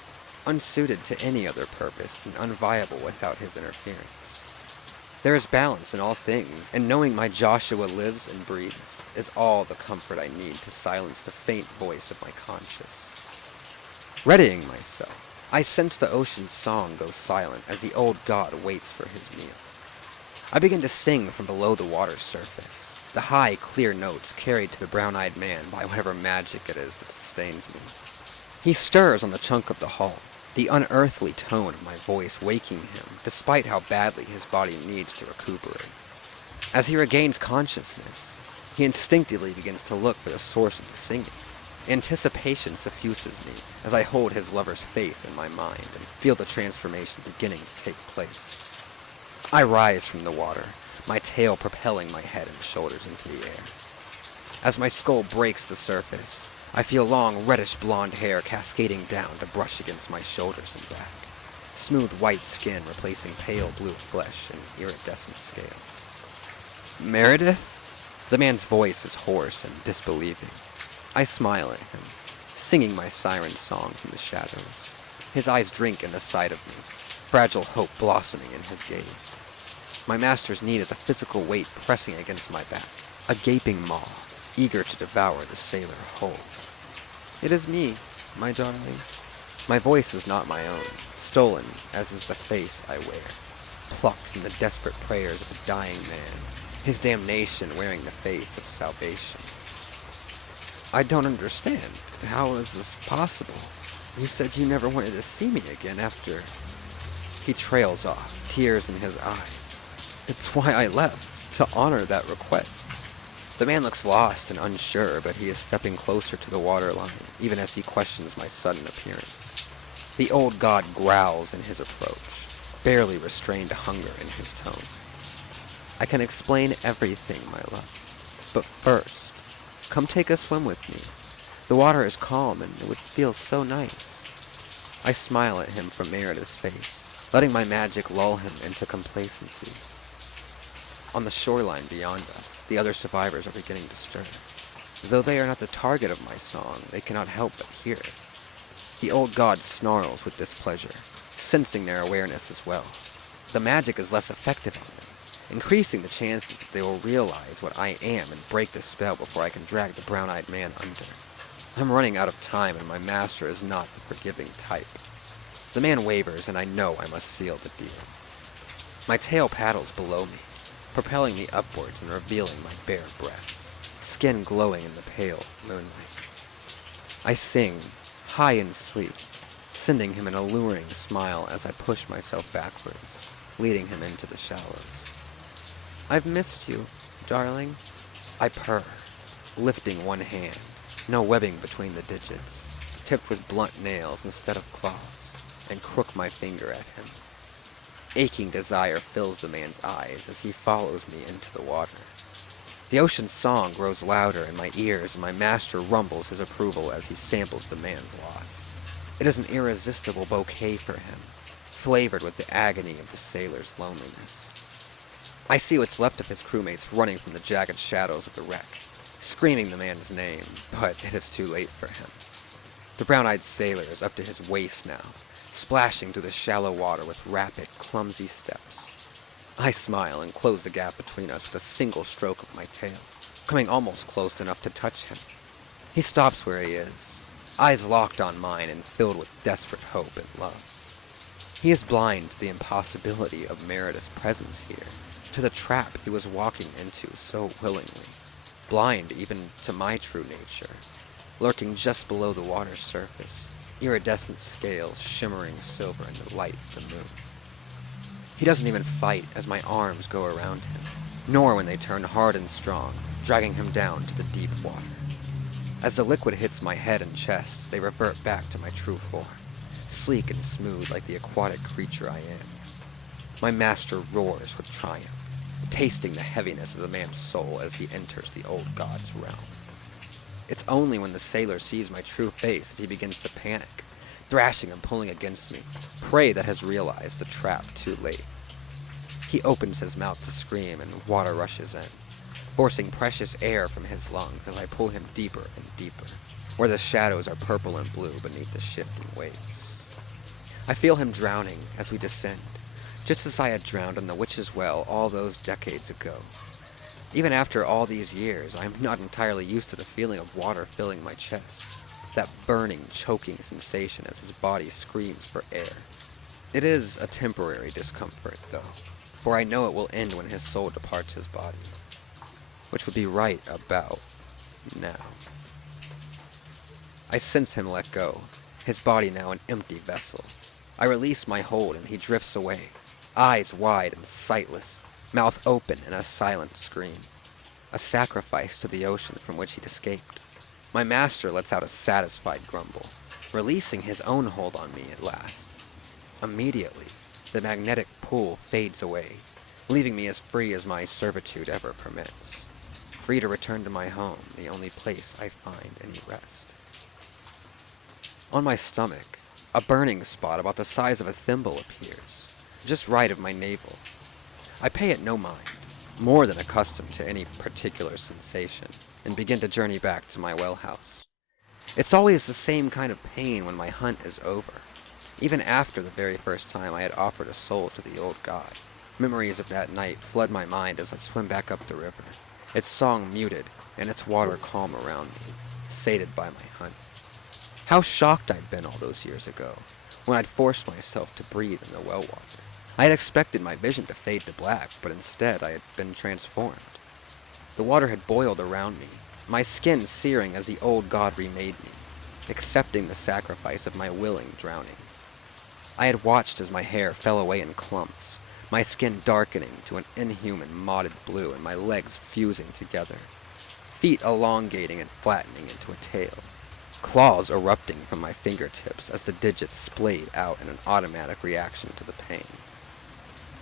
unsuited to any other purpose and unviable without his interference. There is balance in all things, and knowing my Joshua lives and breathes is all the comfort I need to silence the faint voice of my conscience. Readying myself, I sense the ocean's song go silent as the old god waits for his meal. I begin to sing from below the water's surface, the high, clear notes carried to the brown-eyed man by whatever magic it is that sustains me. He stirs on the chunk of the hull, the unearthly tone of my voice waking him, despite how badly his body needs to recuperate. As he regains consciousness, he instinctively begins to look for the source of the singing. Anticipation suffuses me as I hold his lover's face in my mind and feel the transformation beginning to take place. I rise from the water, my tail propelling my head and shoulders into the air. As my skull breaks the surface, I feel long reddish blonde hair cascading down to brush against my shoulders and back, smooth white skin replacing pale blue flesh and iridescent scales. Meredith? The man's voice is hoarse and disbelieving. I smile at him, singing my siren song from the shadows. His eyes drink in the sight of me, fragile hope blossoming in his gaze. My master's need is a physical weight pressing against my back, a gaping maw, eager to devour the sailor whole. It is me, my darling. My voice is not my own, stolen as is the face I wear, plucked from the desperate prayers of a dying man, his damnation wearing the face of salvation. I don't understand. How is this possible? You said you never wanted to see me again after... He trails off, tears in his eyes. It's why I left, to honor that request. The man looks lost and unsure, but he is stepping closer to the waterline, even as he questions my sudden appearance. The old god growls in his approach, barely restrained hunger in his tone. I can explain everything, my love. But first, come take a swim with me. The water is calm and it would feel so nice. I smile at him from Merida's face, letting my magic lull him into complacency. On the shoreline beyond us, the other survivors are beginning to stir. Though they are not the target of my song, they cannot help but hear it. The old god snarls with displeasure, sensing their awareness as well. The magic is less effective on them, increasing the chances that they will realize what I am and break the spell before I can drag the brown-eyed man under. I'm running out of time, and my master is not the forgiving type. The man wavers, and I know I must seal the deal. My tail paddles below me, propelling me upwards and revealing my bare breasts, skin glowing in the pale moonlight. I sing, high and sweet, sending him an alluring smile as I push myself backwards, leading him into the shallows. I've missed you, darling. I purr, lifting one hand, no webbing between the digits, tipped with blunt nails instead of claws, and crook my finger at him. Aching desire fills the man's eyes as he follows me into the water. The ocean's song grows louder in my ears, and my master rumbles his approval as he samples the man's loss. It is an irresistible bouquet for him, flavored with the agony of the sailor's loneliness. I see what's left of his crewmates running from the jagged shadows of the wreck, screaming the man's name, but it is too late for him. The brown-eyed sailor is up to his waist now, splashing through the shallow water with rapid, clumsy steps. I smile and close the gap between us with a single stroke of my tail, coming almost close enough to touch him. He stops where he is, eyes locked on mine and filled with desperate hope and love. He is blind to the impossibility of Merida's presence here, to the trap he was walking into so willingly, blind even to my true nature, lurking just below the water's surface, iridescent scales shimmering silver in the light of the moon. He doesn't even fight as my arms go around him, nor when they turn hard and strong, dragging him down to the deep water. As the liquid hits my head and chest, they revert back to my true form, sleek and smooth like the aquatic creature I am. My master roars with triumph, tasting the heaviness of the man's soul as he enters the old god's realm. It's only when the sailor sees my true face that he begins to panic, thrashing and pulling against me, prey that has realized the trap too late. He opens his mouth to scream and water rushes in, forcing precious air from his lungs as I pull him deeper and deeper, where the shadows are purple and blue beneath the shifting waves. I feel him drowning as we descend, just as I had drowned in the witch's well all those decades ago. Even after all these years, I am not entirely used to the feeling of water filling my chest, that burning, choking sensation as his body screams for air. It is a temporary discomfort, though, for I know it will end when his soul departs his body, which would be right about now. I sense him let go, his body now an empty vessel. I release my hold and he drifts away, eyes wide and sightless, mouth open in a silent scream, a sacrifice to the ocean from which he'd escaped. My master lets out a satisfied grumble, releasing his own hold on me at last. Immediately, the magnetic pull fades away, leaving me as free as my servitude ever permits, free to return to my home, the only place I find any rest. On my stomach, a burning spot about the size of a thimble appears, just right of my navel. I pay it no mind, more than accustomed to any particular sensation, and begin to journey back to my well house. It's always the same kind of pain when my hunt is over. Even after the very first time I had offered a soul to the old god, memories of that night flood my mind as I swim back up the river, its song muted and its water calm around me, sated by my hunt. How shocked I'd been all those years ago, when I'd forced myself to breathe in the well water. I had expected my vision to fade to black, but instead I had been transformed. The water had boiled around me, my skin searing as the old god remade me, accepting the sacrifice of my willing drowning. I had watched as my hair fell away in clumps, my skin darkening to an inhuman mottled blue and my legs fusing together, feet elongating and flattening into a tail, claws erupting from my fingertips as the digits splayed out in an automatic reaction to the pain.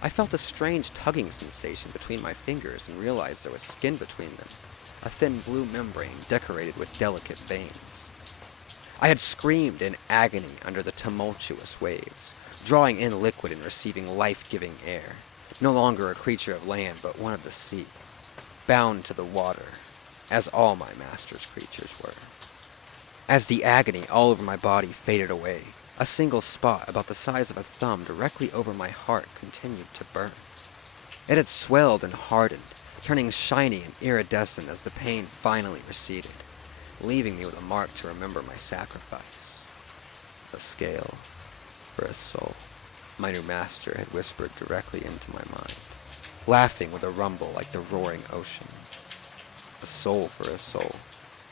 I felt a strange tugging sensation between my fingers and realized there was skin between them, a thin blue membrane decorated with delicate veins. I had screamed in agony under the tumultuous waves, drawing in liquid and receiving life-giving air, no longer a creature of land but one of the sea, bound to the water, as all my master's creatures were. As the agony all over my body faded away, a single spot about the size of a thumb directly over my heart continued to burn. It had swelled and hardened, turning shiny and iridescent as the pain finally receded, leaving me with a mark to remember my sacrifice. A scale for a soul, my new master had whispered directly into my mind, laughing with a rumble like the roaring ocean. A soul for a soul,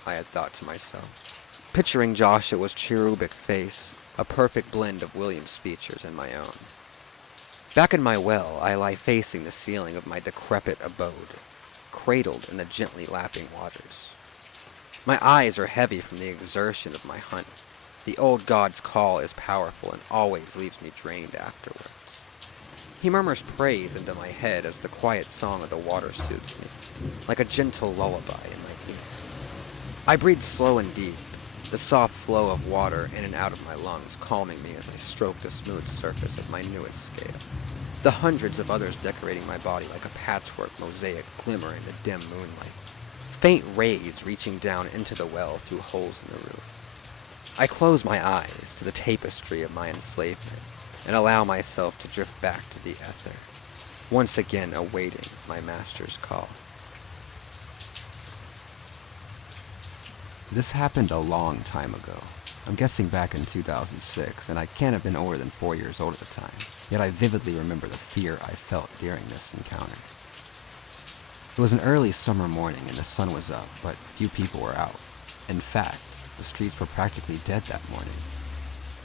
I had thought to myself, picturing Joshua's cherubic face, a perfect blend of William's features and my own. Back in my well, I lie facing the ceiling of my decrepit abode, cradled in the gently lapping waters. My eyes are heavy from the exertion of my hunt. The old god's call is powerful and always leaves me drained afterwards. He murmurs praise into my head as the quiet song of the water soothes me, like a gentle lullaby in my ear. I breathe slow and deep, the soft flow of water in and out of my lungs calming me as I stroke the smooth surface of my newest scale. The hundreds of others decorating my body like a patchwork mosaic glimmer in the dim moonlight, faint rays reaching down into the well through holes in the roof. I close my eyes to the tapestry of my enslavement and allow myself to drift back to the ether, once again awaiting my master's call. This happened a long time ago. I'm guessing back in 2006, and I can't have been older than 4 years old at the time, yet I vividly remember the fear I felt during this encounter. It was an early summer morning and the sun was up, but few people were out. In fact, the streets were practically dead that morning.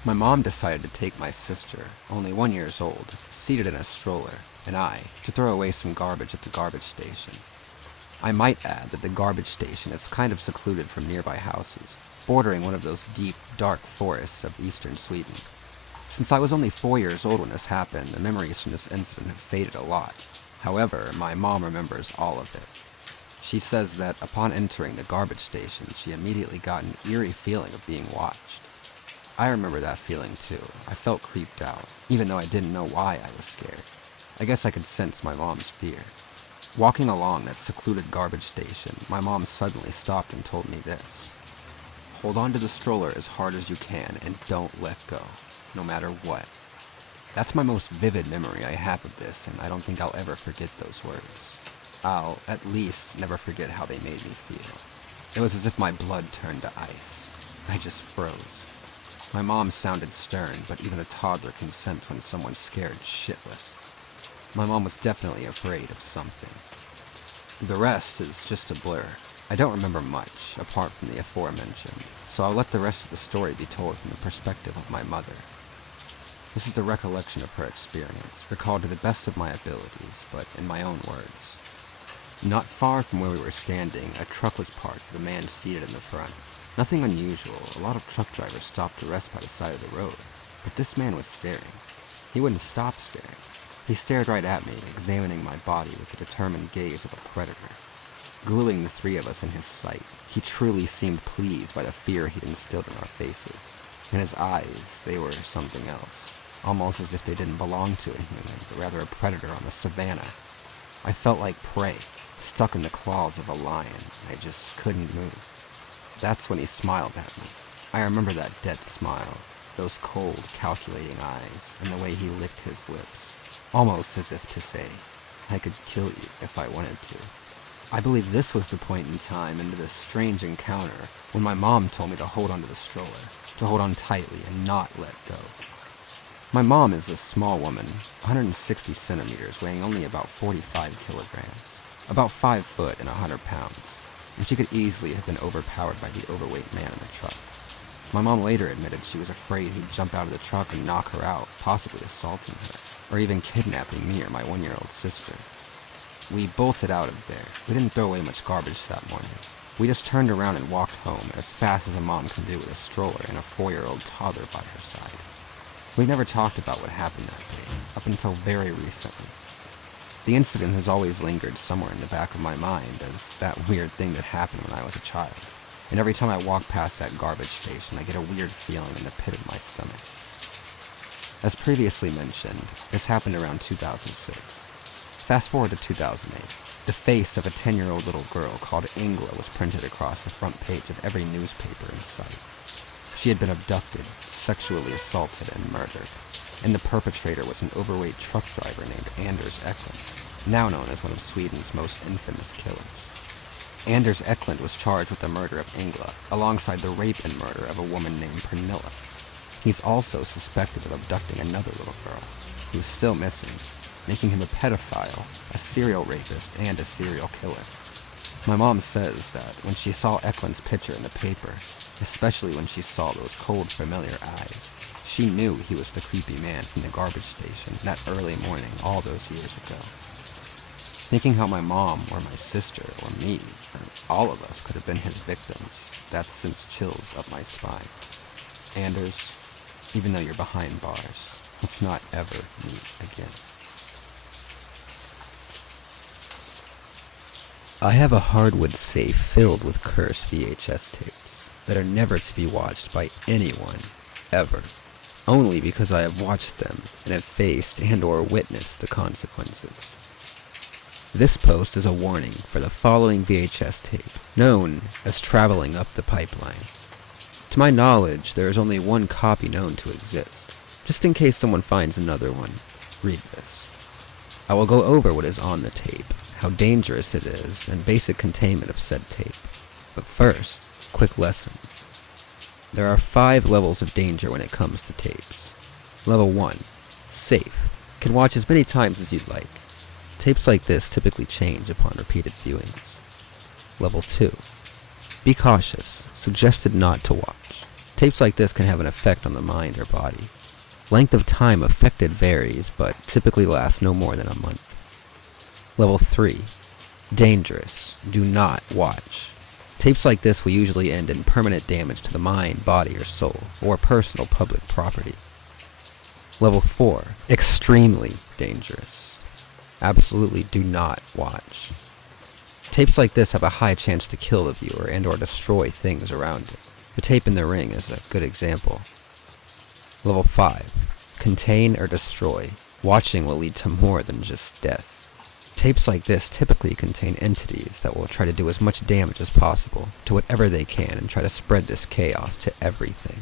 My mom decided to take my sister, only 1 year old, seated in a stroller, and I, to throw away some garbage at the garbage station. I might add that the garbage station is kind of secluded from nearby houses, bordering one of those deep, dark forests of eastern Sweden. Since I was only 4 years old when this happened, the memories from this incident have faded a lot. However, my mom remembers all of it. She says that upon entering the garbage station, she immediately got an eerie feeling of being watched. I remember that feeling too. I felt creeped out, even though I didn't know why I was scared. I guess I could sense my mom's fear. Walking along that secluded garbage station, my mom suddenly stopped and told me this: "Hold on to the stroller as hard as you can and don't let go, no matter what." That's my most vivid memory I have of this, and I don't think I'll ever forget those words. I'll, at least, never forget how they made me feel. It was as if my blood turned to ice. I just froze. My mom sounded stern, but even a toddler can sense when someone's scared shitless. My mom was definitely afraid of something. The rest is just a blur. I don't remember much, apart from the aforementioned, so I'll let the rest of the story be told from the perspective of my mother. This is the recollection of her experience, recalled to the best of my abilities, but in my own words. Not far from where we were standing, a truck was parked with a man seated in the front. Nothing unusual. A lot of truck drivers stopped to rest by the side of the road, but this man was staring. He wouldn't stop staring. He stared right at me, examining my body with the determined gaze of a predator. Gluing the three of us in his sight, he truly seemed pleased by the fear he'd instilled in our faces. In his eyes, they were something else, almost as if they didn't belong to a human, but rather a predator on the savannah. I felt like prey, stuck in the claws of a lion. I just couldn't move. That's when he smiled at me. I remember that dead smile, those cold, calculating eyes, and the way he licked his lips, almost as if to say, I could kill you if I wanted to. I believe this was the point in time into this strange encounter when my mom told me to hold onto the stroller, to hold on tightly and not let go. My mom is a small woman, 160 centimeters, weighing only about 45 kilograms, about 5 foot and 100 pounds, and she could easily have been overpowered by the overweight man in the truck. My mom later admitted she was afraid he'd jump out of the truck and knock her out, possibly assaulting her, or even kidnapping me or my 1-year-old sister. We bolted out of there. We didn't throw away much garbage that morning. We just turned around and walked home as fast as a mom can do with a stroller and a 4-year-old toddler by her side. We've never talked about what happened that day, up until very recently. The incident has always lingered somewhere in the back of my mind as that weird thing that happened when I was a child. And every time I walk past that garbage station, I get a weird feeling in the pit of my stomach. As previously mentioned, this happened around 2006. Fast forward to 2008. The face of a 10-year-old little girl called Ingla was printed across the front page of every newspaper in sight. She had been abducted, sexually assaulted, and murdered, and the perpetrator was an overweight truck driver named Anders Eklund, now known as one of Sweden's most infamous killers. Anders Eklund was charged with the murder of Ingla, alongside the rape and murder of a woman named Pernilla. He's also suspected of abducting another little girl, who is still missing, making him a pedophile, a serial rapist, and a serial killer. My mom says that when she saw Eklund's picture in the paper, especially when she saw those cold, familiar eyes, she knew he was the creepy man from the garbage station that early morning all those years ago. Thinking how my mom, or my sister, or me, or all of us could have been his victims, that sends chills up my spine. Anders, even though you're behind bars, let's not ever meet again. I have a hardwood safe filled with cursed VHS tapes that are never to be watched by anyone, ever, only because I have watched them and have faced and or witnessed the consequences. This post is a warning for the following VHS tape, known as Traveling Up the Pipeline. To my knowledge, there is only one copy known to exist. Just in case someone finds another one, read this. I will go over what is on the tape, how dangerous it is, and basic containment of said tape. But first, quick lesson. There are 5 levels of danger when it comes to tapes. Level 1, safe. Can watch as many times as you'd like. Tapes like this typically change upon repeated viewings. Level 2, be cautious. Suggested not to watch. Tapes like this can have an effect on the mind or body. Length of time affected varies, but typically lasts no more than a month. Level 3, dangerous. Do not watch. Tapes like this will usually end in permanent damage to the mind, body, or soul, or personal public property. Level 4, extremely dangerous. Absolutely do not watch. Tapes like this have a high chance to kill the viewer and or destroy things around it. The tape in the ring is a good example. Level 5, contain or destroy. Watching will lead to more than just death. Tapes like this typically contain entities that will try to do as much damage as possible to whatever they can and try to spread this chaos to everything.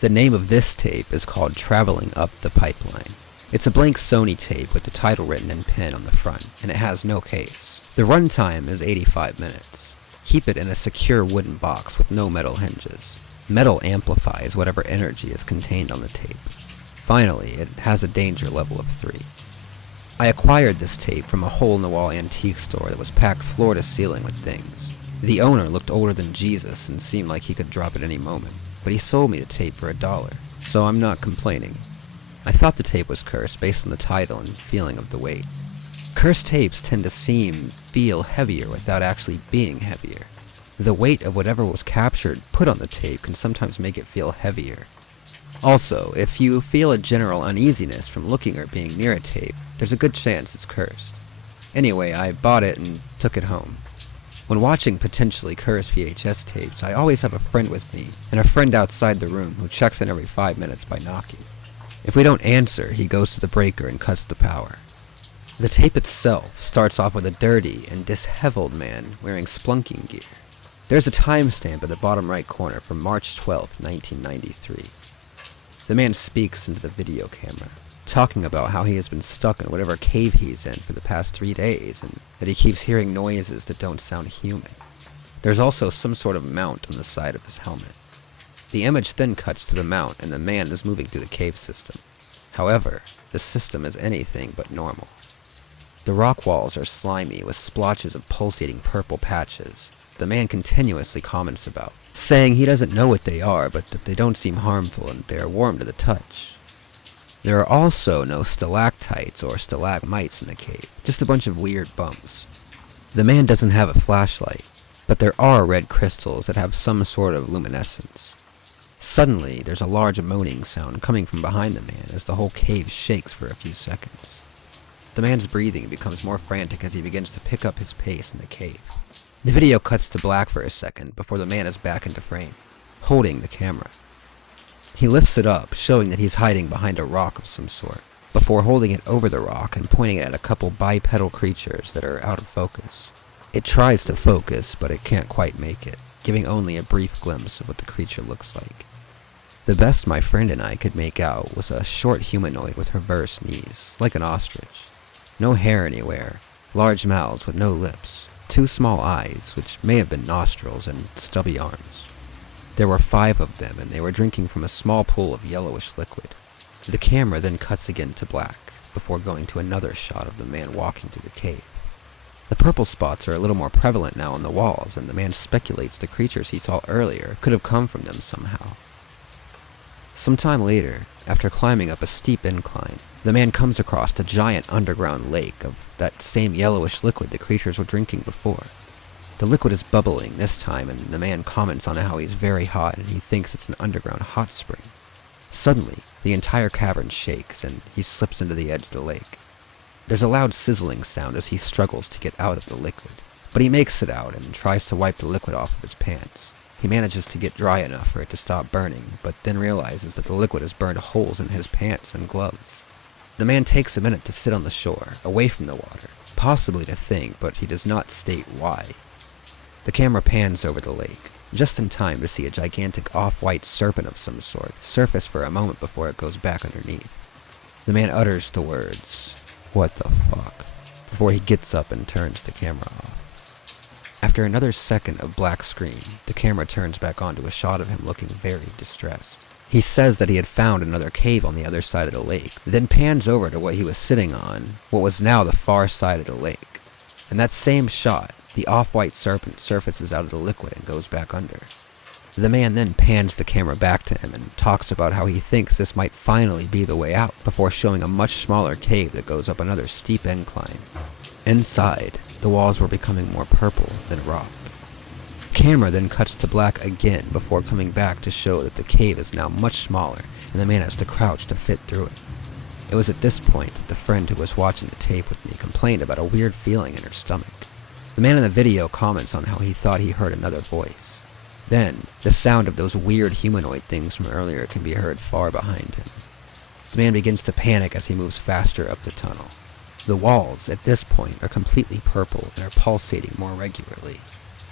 The name of this tape is called Traveling Up the Pipeline. It's a blank Sony tape with the title written in pen on the front, and it has no case. The runtime is 85 minutes. Keep it in a secure wooden box with no metal hinges. Metal amplifies whatever energy is contained on the tape. Finally, it has a danger level of 3. I acquired this tape from a hole-in-the-wall antique store that was packed floor to ceiling with things. The owner looked older than Jesus and seemed like he could drop at any moment, but he sold me the tape for $1, so I'm not complaining. I thought the tape was cursed based on the title and feeling of the weight. Cursed tapes tend to feel heavier without actually being heavier. The weight of whatever was captured put on the tape can sometimes make it feel heavier. Also, if you feel a general uneasiness from looking or being near a tape, there's a good chance it's cursed. Anyway, I bought it and took it home. When watching potentially cursed VHS tapes, I always have a friend with me, and a friend outside the room who checks in every 5 minutes by knocking. If we don't answer, he goes to the breaker and cuts the power. The tape itself starts off with a dirty and disheveled man wearing splunking gear. There's a timestamp at the bottom right corner from March 12th, 1993. The man speaks into the video camera, talking about how he has been stuck in whatever cave he's in for the past 3 days, and that he keeps hearing noises that don't sound human. There's also some sort of mount on the side of his helmet. The image then cuts to the mount, and the man is moving through the cave system. However, the system is anything but normal. The rock walls are slimy with splotches of pulsating purple patches the man continuously comments about, saying he doesn't know what they are, but that they don't seem harmful and they are warm to the touch. There are also no stalactites or stalagmites in the cave, just a bunch of weird bumps. The man doesn't have a flashlight, but there are red crystals that have some sort of luminescence. Suddenly, there's a large moaning sound coming from behind the man as the whole cave shakes for a few seconds. The man's breathing becomes more frantic as he begins to pick up his pace in the cave. The video cuts to black for a second before the man is back into frame, holding the camera. He lifts it up, showing that he's hiding behind a rock of some sort, before holding it over the rock and pointing it at a couple bipedal creatures that are out of focus. It tries to focus, but it can't quite make it, giving only a brief glimpse of what the creature looks like. The best my friend and I could make out was a short humanoid with reversed knees, like an ostrich. No hair anywhere, large mouths with no lips, 2 small eyes, which may have been nostrils, and stubby arms. There were 5 of them, and they were drinking from a small pool of yellowish liquid. The camera then cuts again to black, before going to another shot of the man walking through the cave. The purple spots are a little more prevalent now on the walls, and the man speculates the creatures he saw earlier could have come from them somehow. Sometime later, after climbing up a steep incline, the man comes across a giant underground lake of that same yellowish liquid the creatures were drinking before. The liquid is bubbling this time, and the man comments on how he's very hot and he thinks it's an underground hot spring. Suddenly, the entire cavern shakes and he slips into the edge of the lake. There's a loud sizzling sound as he struggles to get out of the liquid, but he makes it out and tries to wipe the liquid off of his pants. He manages to get dry enough for it to stop burning, but then realizes that the liquid has burned holes in his pants and gloves. The man takes a minute to sit on the shore, away from the water, possibly to think, but he does not state why. The camera pans over the lake, just in time to see a gigantic off-white serpent of some sort surface for a moment before it goes back underneath. The man utters the words, "What the fuck?" before he gets up and turns the camera off. After another second of black screen, the camera turns back onto a shot of him looking very distressed. He says that he had found another cave on the other side of the lake, then pans over to what he was sitting on, what was now the far side of the lake. In that same shot, the off-white serpent surfaces out of the liquid and goes back under. The man then pans the camera back to him and talks about how he thinks this might finally be the way out, before showing a much smaller cave that goes up another steep incline. Inside, the walls were becoming more purple than rock. The camera then cuts to black again before coming back to show that the cave is now much smaller and the man has to crouch to fit through it. It was at this point that the friend who was watching the tape with me complained about a weird feeling in her stomach. The man in the video comments on how he thought he heard another voice. Then, the sound of those weird humanoid things from earlier can be heard far behind him. The man begins to panic as he moves faster up the tunnel. The walls, at this point, are completely purple and are pulsating more regularly.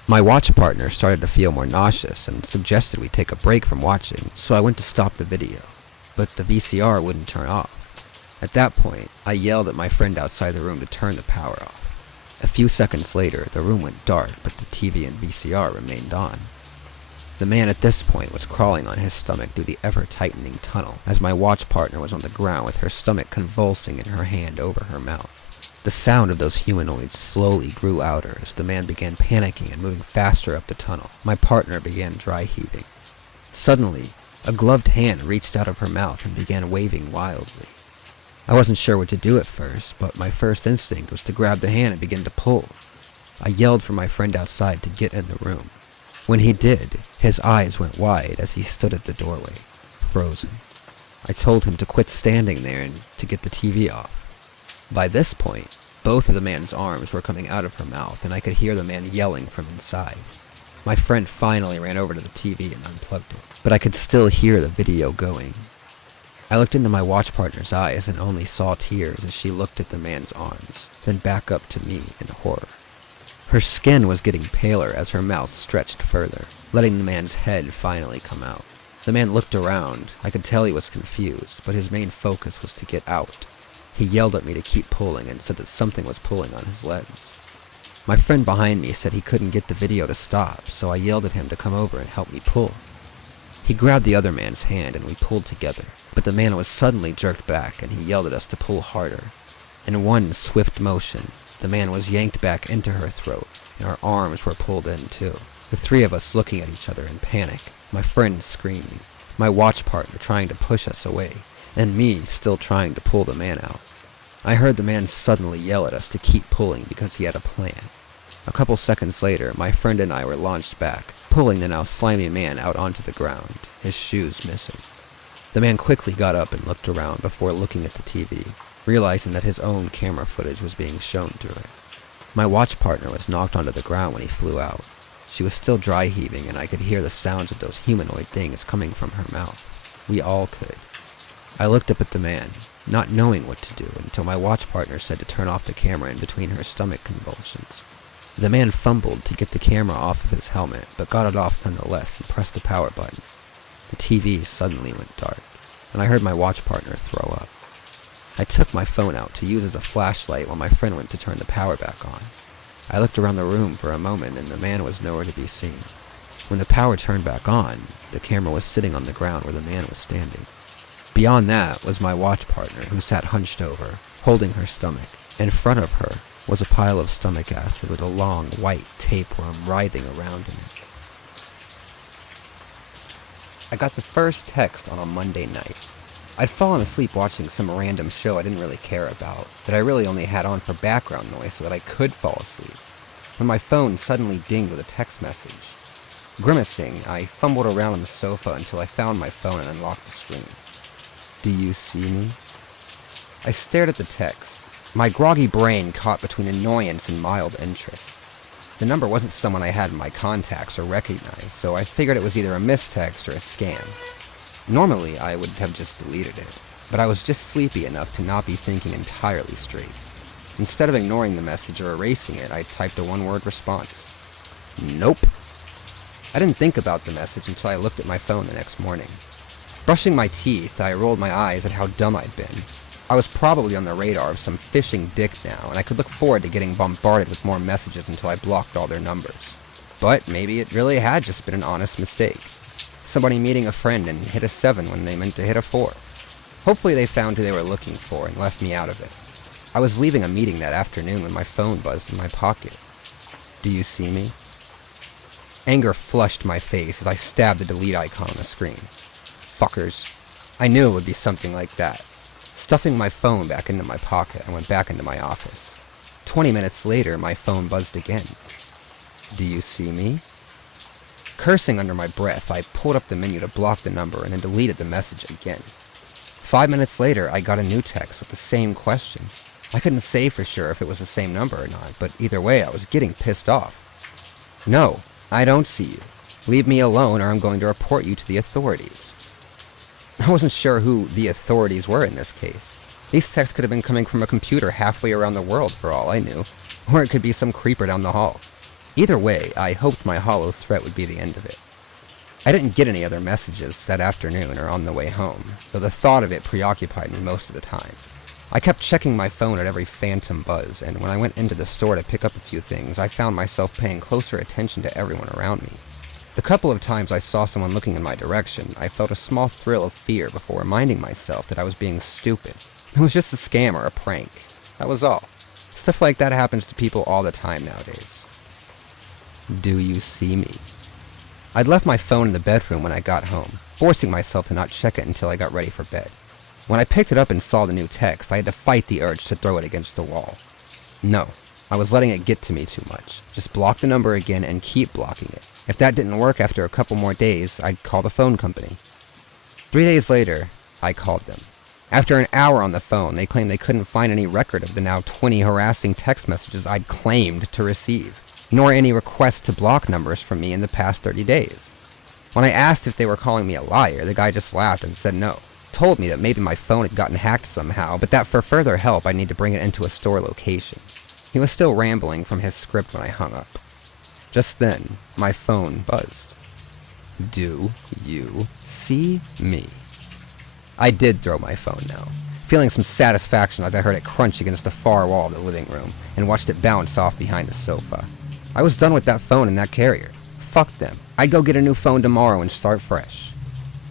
My watch partner started to feel more nauseous and suggested we take a break from watching, so I went to stop the video, but the VCR wouldn't turn off. At that point, I yelled at my friend outside the room to turn the power off. A few seconds later, the room went dark, but the TV and VCR remained on. The man at this point was crawling on his stomach through the ever-tightening tunnel, as my watch partner was on the ground with her stomach convulsing in her hand over her mouth. The sound of those humanoids slowly grew louder as the man began panicking and moving faster up the tunnel. My partner began dry heaving. Suddenly, a gloved hand reached out of her mouth and began waving wildly. I wasn't sure what to do at first, but my first instinct was to grab the hand and begin to pull. I yelled for my friend outside to get in the room. When he did, his eyes went wide as he stood at the doorway, frozen. I told him to quit standing there and to get the TV off. By this point, both of the man's arms were coming out of her mouth, and I could hear the man yelling from inside. My friend finally ran over to the TV and unplugged it, but I could still hear the video going. I looked into my watch partner's eyes and only saw tears as she looked at the man's arms, then back up to me in horror. Her skin was getting paler as her mouth stretched further, letting the man's head finally come out. The man looked around. I could tell he was confused, but his main focus was to get out. He yelled at me to keep pulling and said that something was pulling on his legs. My friend behind me said he couldn't get the video to stop, so I yelled at him to come over and help me pull. He grabbed the other man's hand and we pulled together, but the man was suddenly jerked back and he yelled at us to pull harder. In one swift motion, the man was yanked back into her throat and our arms were pulled in too. The three of us looking at each other in panic, my friend screaming, my watch partner trying to push us away, and me still trying to pull the man out. I heard the man suddenly yell at us to keep pulling because he had a plan. A couple seconds later, my friend and I were launched back, pulling the now slimy man out onto the ground, his shoes missing. The man quickly got up and looked around before looking at the TV, realizing that his own camera footage was being shown through it. My watch partner was knocked onto the ground when he flew out. She was still dry heaving and I could hear the sounds of those humanoid things coming from her mouth. We all could. I looked up at the man, not knowing what to do until my watch partner said to turn off the camera in between her stomach convulsions. The man fumbled to get the camera off of his helmet, but got it off nonetheless and pressed the power button. The TV suddenly went dark, and I heard my watch partner throw up. I took my phone out to use as a flashlight while my friend went to turn the power back on. I looked around the room for a moment and the man was nowhere to be seen. When the power turned back on, the camera was sitting on the ground where the man was standing. Beyond that was my watch partner, who sat hunched over, holding her stomach. In front of her was a pile of stomach acid with a long, white tapeworm writhing around in it. I got the first text on a Monday night. I'd fallen asleep watching some random show I didn't really care about, that I really only had on for background noise so that I could fall asleep, when my phone suddenly dinged with a text message. Grimacing, I fumbled around on the sofa until I found my phone and unlocked the screen. "Do you see me?" I stared at the text, my groggy brain caught between annoyance and mild interest. The number wasn't someone I had in my contacts or recognized, so I figured it was either a mistext or a scam. Normally, I would have just deleted it, but I was just sleepy enough to not be thinking entirely straight. Instead of ignoring the message or erasing it, I typed a one-word response. Nope. I didn't think about the message until I looked at my phone the next morning. Brushing my teeth, I rolled my eyes at how dumb I'd been. I was probably on the radar of some phishing dick now, and I could look forward to getting bombarded with more messages until I blocked all their numbers. But maybe it really had just been an honest mistake. Somebody meeting a friend and hit a 7 when they meant to hit a 4. Hopefully they found who they were looking for and left me out of it. I was leaving a meeting that afternoon when my phone buzzed in my pocket. "Do you see me?" Anger flushed my face as I stabbed the delete icon on the screen. Fuckers. I knew it would be something like that. Stuffing my phone back into my pocket, I went back into my office. 20 minutes later, my phone buzzed again. "Do you see me?" Cursing under my breath, I pulled up the menu to block the number and then deleted the message again. 5 minutes later, I got a new text with the same question. I couldn't say for sure if it was the same number or not, but either way, I was getting pissed off. "No, I don't see you. Leave me alone or I'm going to report you to the authorities." I wasn't sure who the authorities were in this case. These texts could have been coming from a computer halfway around the world for all I knew, or it could be some creeper down the hall. Either way, I hoped my hollow threat would be the end of it. I didn't get any other messages that afternoon or on the way home, though the thought of it preoccupied me most of the time. I kept checking my phone at every phantom buzz, and when I went into the store to pick up a few things, I found myself paying closer attention to everyone around me. The couple of times I saw someone looking in my direction, I felt a small thrill of fear before reminding myself that I was being stupid. It was just a scam or a prank. That was all. Stuff like that happens to people all the time nowadays. "Do you see me?" I'd left my phone in the bedroom when I got home, forcing myself to not check it until I got ready for bed. When I picked it up and saw the new text, I had to fight the urge to throw it against the wall. No, I was letting it get to me too much. Just block the number again and keep blocking it. If that didn't work after a couple more days, I'd call the phone company. 3 days later, I called them. After an hour on the phone, they claimed they couldn't find any record of the now 20 harassing text messages I'd claimed to receive, nor any requests to block numbers from me in the past 30 days. When I asked if they were calling me a liar, the guy just laughed and said no. Told me that maybe my phone had gotten hacked somehow, but that for further help I'd need to bring it into a store location. He was still rambling from his script when I hung up. Just then, my phone buzzed. Do you see me? I did throw my phone now, feeling some satisfaction as I heard it crunch against the far wall of the living room and watched it bounce off behind the sofa. I was done with that phone and that carrier. Fuck them. I'd go get a new phone tomorrow and start fresh.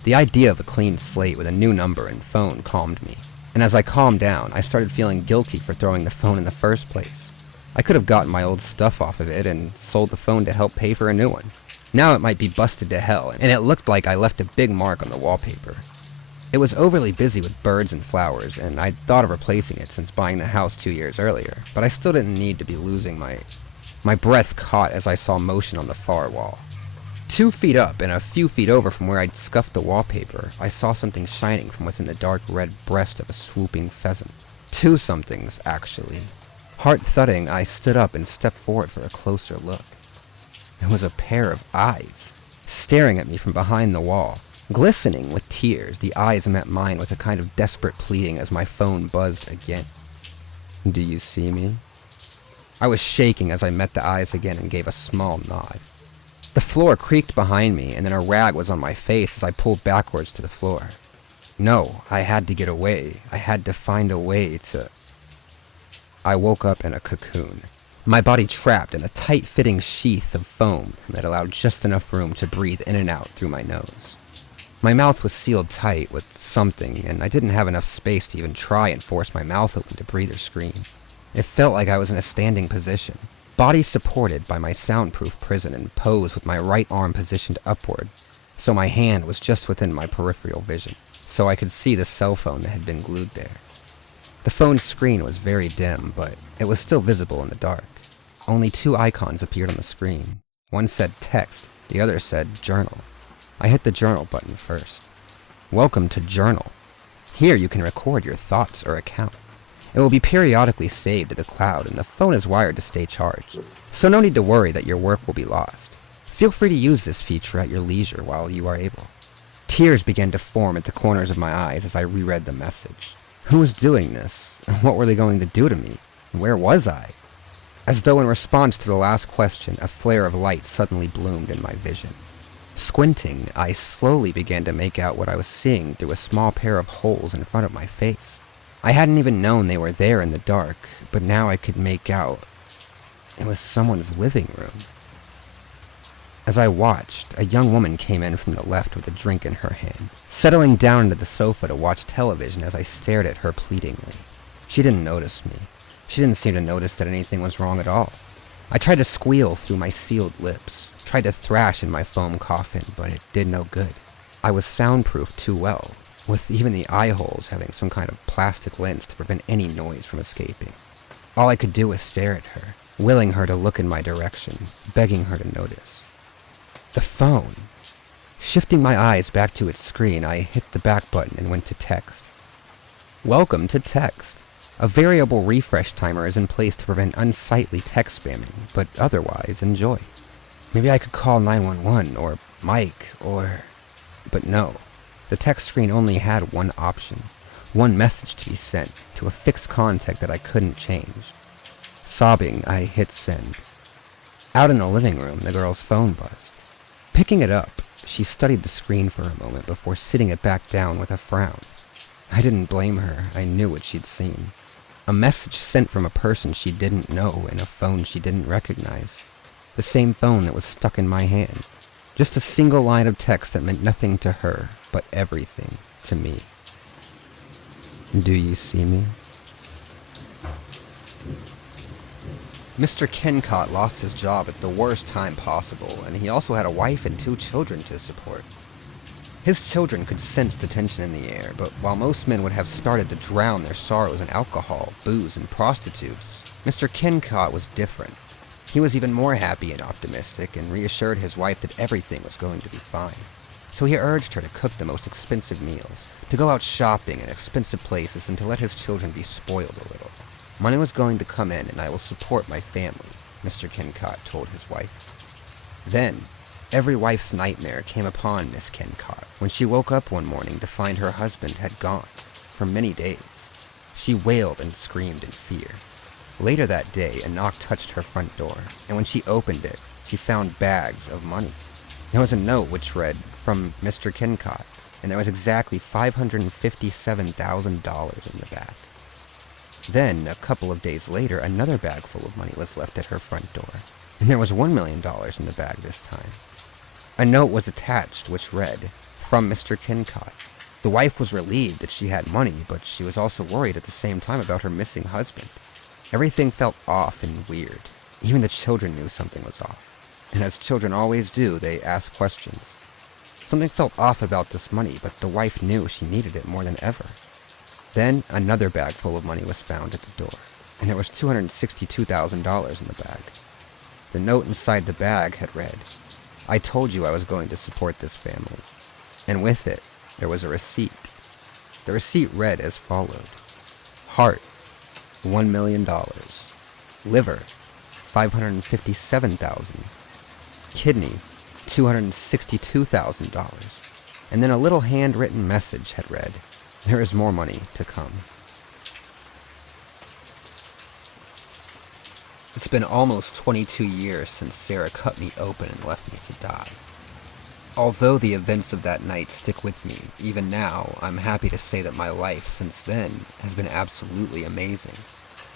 The idea of a clean slate with a new number and phone calmed me, and as I calmed down, I started feeling guilty for throwing the phone in the first place. I could have gotten my old stuff off of it and sold the phone to help pay for a new one. Now it might be busted to hell, and it looked like I left a big mark on the wallpaper. It was overly busy with birds and flowers, and I'd thought of replacing it since buying the house 2 years earlier, but I still didn't need to be losing my breath caught as I saw motion on the far wall. 2 feet up and a few feet over from where I'd scuffed the wallpaper, I saw something shining from within the dark red breast of a swooping pheasant. 2 somethings, actually. Heart thudding, I stood up and stepped forward for a closer look. It was a pair of eyes, staring at me from behind the wall. Glistening with tears, the eyes met mine with a kind of desperate pleading as my phone buzzed again. Do you see me? I was shaking as I met the eyes again and gave a small nod. The floor creaked behind me, and then a rag was on my face as I pulled backwards to the floor. No, I had to get away. I had to find a way to... I woke up in a cocoon, my body trapped in a tight-fitting sheath of foam that allowed just enough room to breathe in and out through my nose. My mouth was sealed tight with something, and I didn't have enough space to even try and force my mouth open to breathe or scream. It felt like I was in a standing position, body supported by my soundproof prison and posed with my right arm positioned upward, so my hand was just within my peripheral vision, so I could see the cell phone that had been glued there. The phone's screen was very dim, but it was still visible in the dark. Only 2 icons appeared on the screen. One said text, the other said journal. I hit the journal button first. Welcome to Journal. Here you can record your thoughts or account. It will be periodically saved to the cloud, and the phone is wired to stay charged, so no need to worry that your work will be lost. Feel free to use this feature at your leisure while you are able. Tears began to form at the corners of my eyes as I reread the message. Who was doing this? What were they going to do to me? Where was I? As though in response to the last question, a flare of light suddenly bloomed in my vision. Squinting, I slowly began to make out what I was seeing through a small pair of holes in front of my face. I hadn't even known they were there in the dark, but now I could make out it was someone's living room. As I watched, a young woman came in from the left with a drink in her hand, settling down into the sofa to watch television as I stared at her pleadingly. She didn't notice me. She didn't seem to notice that anything was wrong at all. I tried to squeal through my sealed lips, tried to thrash in my foam coffin, but it did no good. I was soundproofed too well, with even the eye holes having some kind of plastic lens to prevent any noise from escaping. All I could do was stare at her, willing her to look in my direction, begging her to notice. The phone. Shifting my eyes back to its screen, I hit the back button and went to text. Welcome to text. A variable refresh timer is in place to prevent unsightly text spamming, but otherwise enjoy. Maybe I could call 911 or Mike or... But no. The text screen only had one option, one message to be sent to a fixed contact that I couldn't change. Sobbing, I hit send. Out in the living room, the girl's phone buzzed. Picking it up, she studied the screen for a moment before sitting it back down with a frown. I didn't blame her. I knew what she'd seen. A message sent from a person she didn't know in a phone she didn't recognize. The same phone that was stuck in my hand. Just a single line of text that meant nothing to her, but everything to me. Do you see me? Mr. Kencott lost his job at the worst time possible, and he also had a wife and 2 children to support. His children could sense the tension in the air, but while most men would have started to drown their sorrows in alcohol, booze, and prostitutes, Mr. Kencott was different. He was even more happy and optimistic, and reassured his wife that everything was going to be fine. So he urged her to cook the most expensive meals, to go out shopping in expensive places, and to let his children be spoiled a little. Money was going to come in, and I will support my family, Mr. Kencott told his wife. Then, every wife's nightmare came upon Miss Kencott when she woke up one morning to find her husband had gone, for many days. She wailed and screamed in fear. Later that day, a knock touched her front door, and when she opened it, she found bags of money. There was a note which read, "From Mr. Kincott," and there was exactly $557,000 in the bag. Then, a couple of days later, another bag full of money was left at her front door, and there was $1 million in the bag this time. A note was attached which read, "From Mr. Kincott." The wife was relieved that she had money, but she was also worried at the same time about her missing husband. Everything felt off and weird. Even the children knew something was off. And as children always do, they asked questions. Something felt off about this money, but the wife knew she needed it more than ever. Then, another bag full of money was found at the door, and there was $262,000 in the bag. The note inside the bag had read, "I told you I was going to support this family." And with it, there was a receipt. The receipt read as followed: Heart, $1 million. Liver, $557,000. Kidney, $262,000. And then a little handwritten message had read, "There is more money to come." It's been almost 22 years since Sarah cut me open and left me to die. Although the events of that night stick with me, even now, I'm happy to say that my life since then has been absolutely amazing.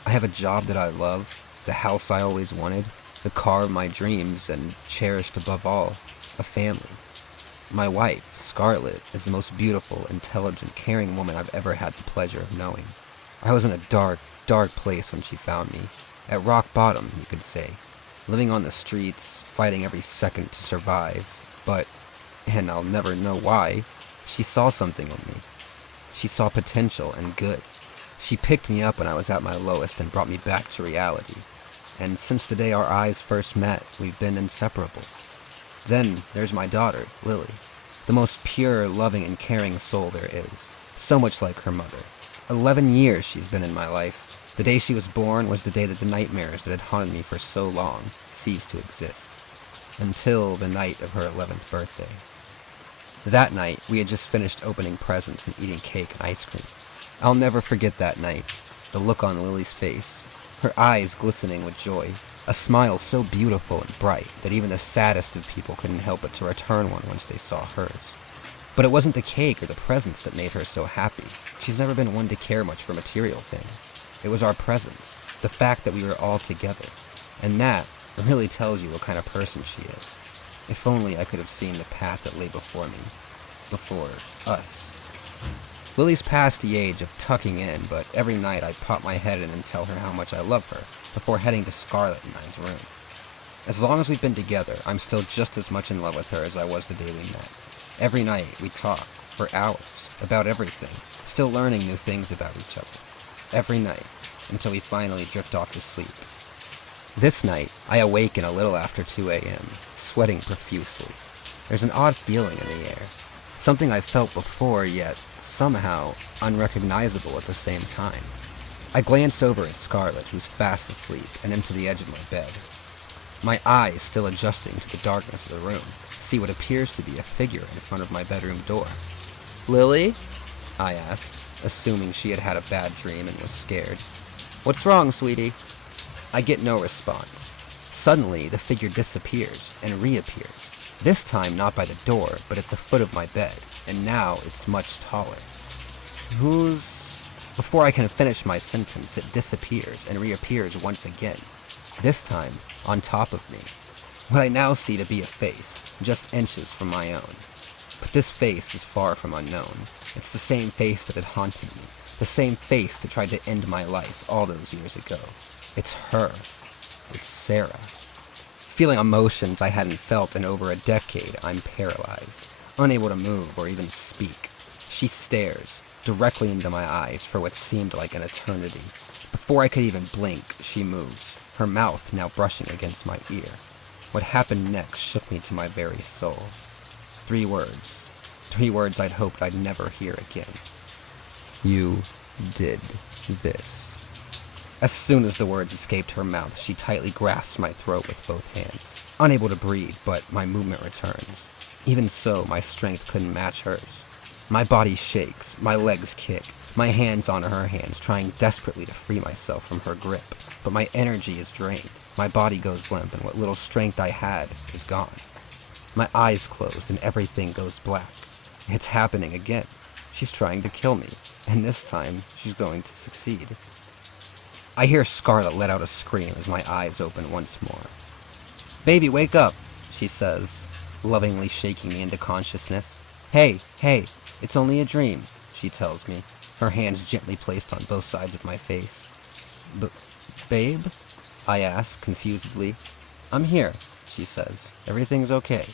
I have a job that I love, the house I always wanted, the car of my dreams, and cherished above all, a family. My wife, Scarlett, is the most beautiful, intelligent, caring woman I've ever had the pleasure of knowing. I was in a dark, dark place when she found me. At rock bottom, you could say. Living on the streets, fighting every second to survive. But, and I'll never know why, she saw something in me. She saw potential and good. She picked me up when I was at my lowest and brought me back to reality. And since the day our eyes first met, we've been inseparable. Then there's my daughter, Lily, the most pure, loving, and caring soul there is, so much like her mother. 11 years she's been in my life. The day she was born was the day that the nightmares that had haunted me for so long ceased to exist, until the night of her 11th birthday. That night, we had just finished opening presents and eating cake and ice cream. I'll never forget that night, the look on Lily's face, her eyes glistening with joy, a smile so beautiful and bright that even the saddest of people couldn't help but to return one once they saw hers. But it wasn't the cake or the presents that made her so happy. She's never been one to care much for material things. It was our presence, the fact that we were all together. And that really tells you what kind of person she is. If only I could have seen the path that lay before me. Before us. Lily's past the age of tucking in, but every night I'd pop my head in and tell her how much I love her, before heading to Scarlett and I's room. As long as we've been together, I'm still just as much in love with her as I was the day we met. Every night, we talk, for hours, about everything, still learning new things about each other. Every night, until we finally drift off to sleep. This night, I awaken a little after 2 a.m., sweating profusely. There's an odd feeling in the air. Something I've felt before, yet somehow unrecognizable at the same time. I glance over at Scarlett, who's fast asleep, and into the edge of my bed. My eyes still adjusting to the darkness of the room, see what appears to be a figure in front of my bedroom door. "Lily?" I asked, assuming she had had a bad dream and was scared. "What's wrong, sweetie?" I get no response. Suddenly, the figure disappears and reappears. This time not by the door, but at the foot of my bed, and now it's much taller. "Who's—" Before I can finish my sentence, it disappears and reappears once again, this time on top of me. What I now see to be a face, just inches from my own. But this face is far from unknown. It's the same face that had haunted me, the same face that tried to end my life all those years ago. It's her. It's Sarah. Feeling emotions I hadn't felt in over a decade, I'm paralyzed, unable to move or even speak. She stares directly into my eyes for what seemed like an eternity. Before I could even blink, she moves, her mouth now brushing against my ear. What happened next shook me to my very soul. 3 words. 3 words I'd hoped I'd never hear again. "You did this." As soon as the words escaped her mouth, she tightly grasped my throat with both hands. Unable to breathe, but my movement returns. Even so, my strength couldn't match hers. My body shakes, my legs kick, my hands on her hands, trying desperately to free myself from her grip. But my energy is drained, my body goes limp, and what little strength I had is gone. My eyes closed and everything goes black. It's happening again. She's trying to kill me, and this time she's going to succeed. I hear Scarlet let out a scream as my eyes open once more. "Baby, wake up," she says, lovingly shaking me into consciousness. Hey, it's only a dream," she tells me, her hands gently placed on both sides of my face. Babe? I ask, confusedly. "I'm here," she says. "Everything's okay."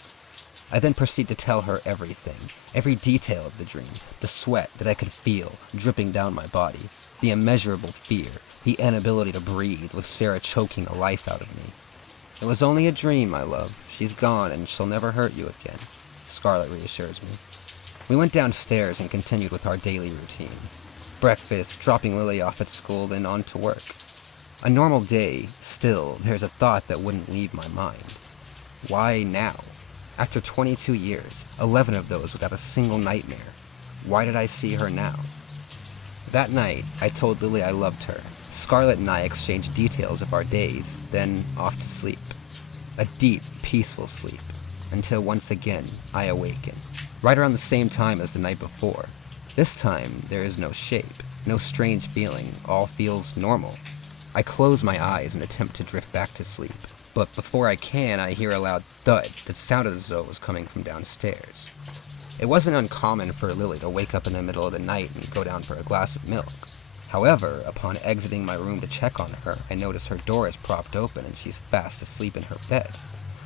I then proceed to tell her everything, every detail of the dream, the sweat that I could feel dripping down my body, the immeasurable fear, the inability to breathe with Sarah choking the life out of me. "It was only a dream, my love. She's gone and she'll never hurt you again," Scarlet reassures me. We went downstairs and continued with our daily routine. Breakfast, dropping Lily off at school, then on to work. A normal day, still, there's a thought that wouldn't leave my mind. Why now? After 22 years, 11 of those without a single nightmare. Why did I see her now? That night, I told Lily I loved her. Scarlet and I exchanged details of our days, then off to sleep. A deep, peaceful sleep, until once again I awaken, right around the same time as the night before. This time, there is no shape, no strange feeling, all feels normal. I close my eyes and attempt to drift back to sleep, but before I can, I hear a loud thud that sounded as though it was coming from downstairs. It wasn't uncommon for Lily to wake up in the middle of the night and go down for a glass of milk. However, upon exiting my room to check on her, I notice her door is propped open and she's fast asleep in her bed.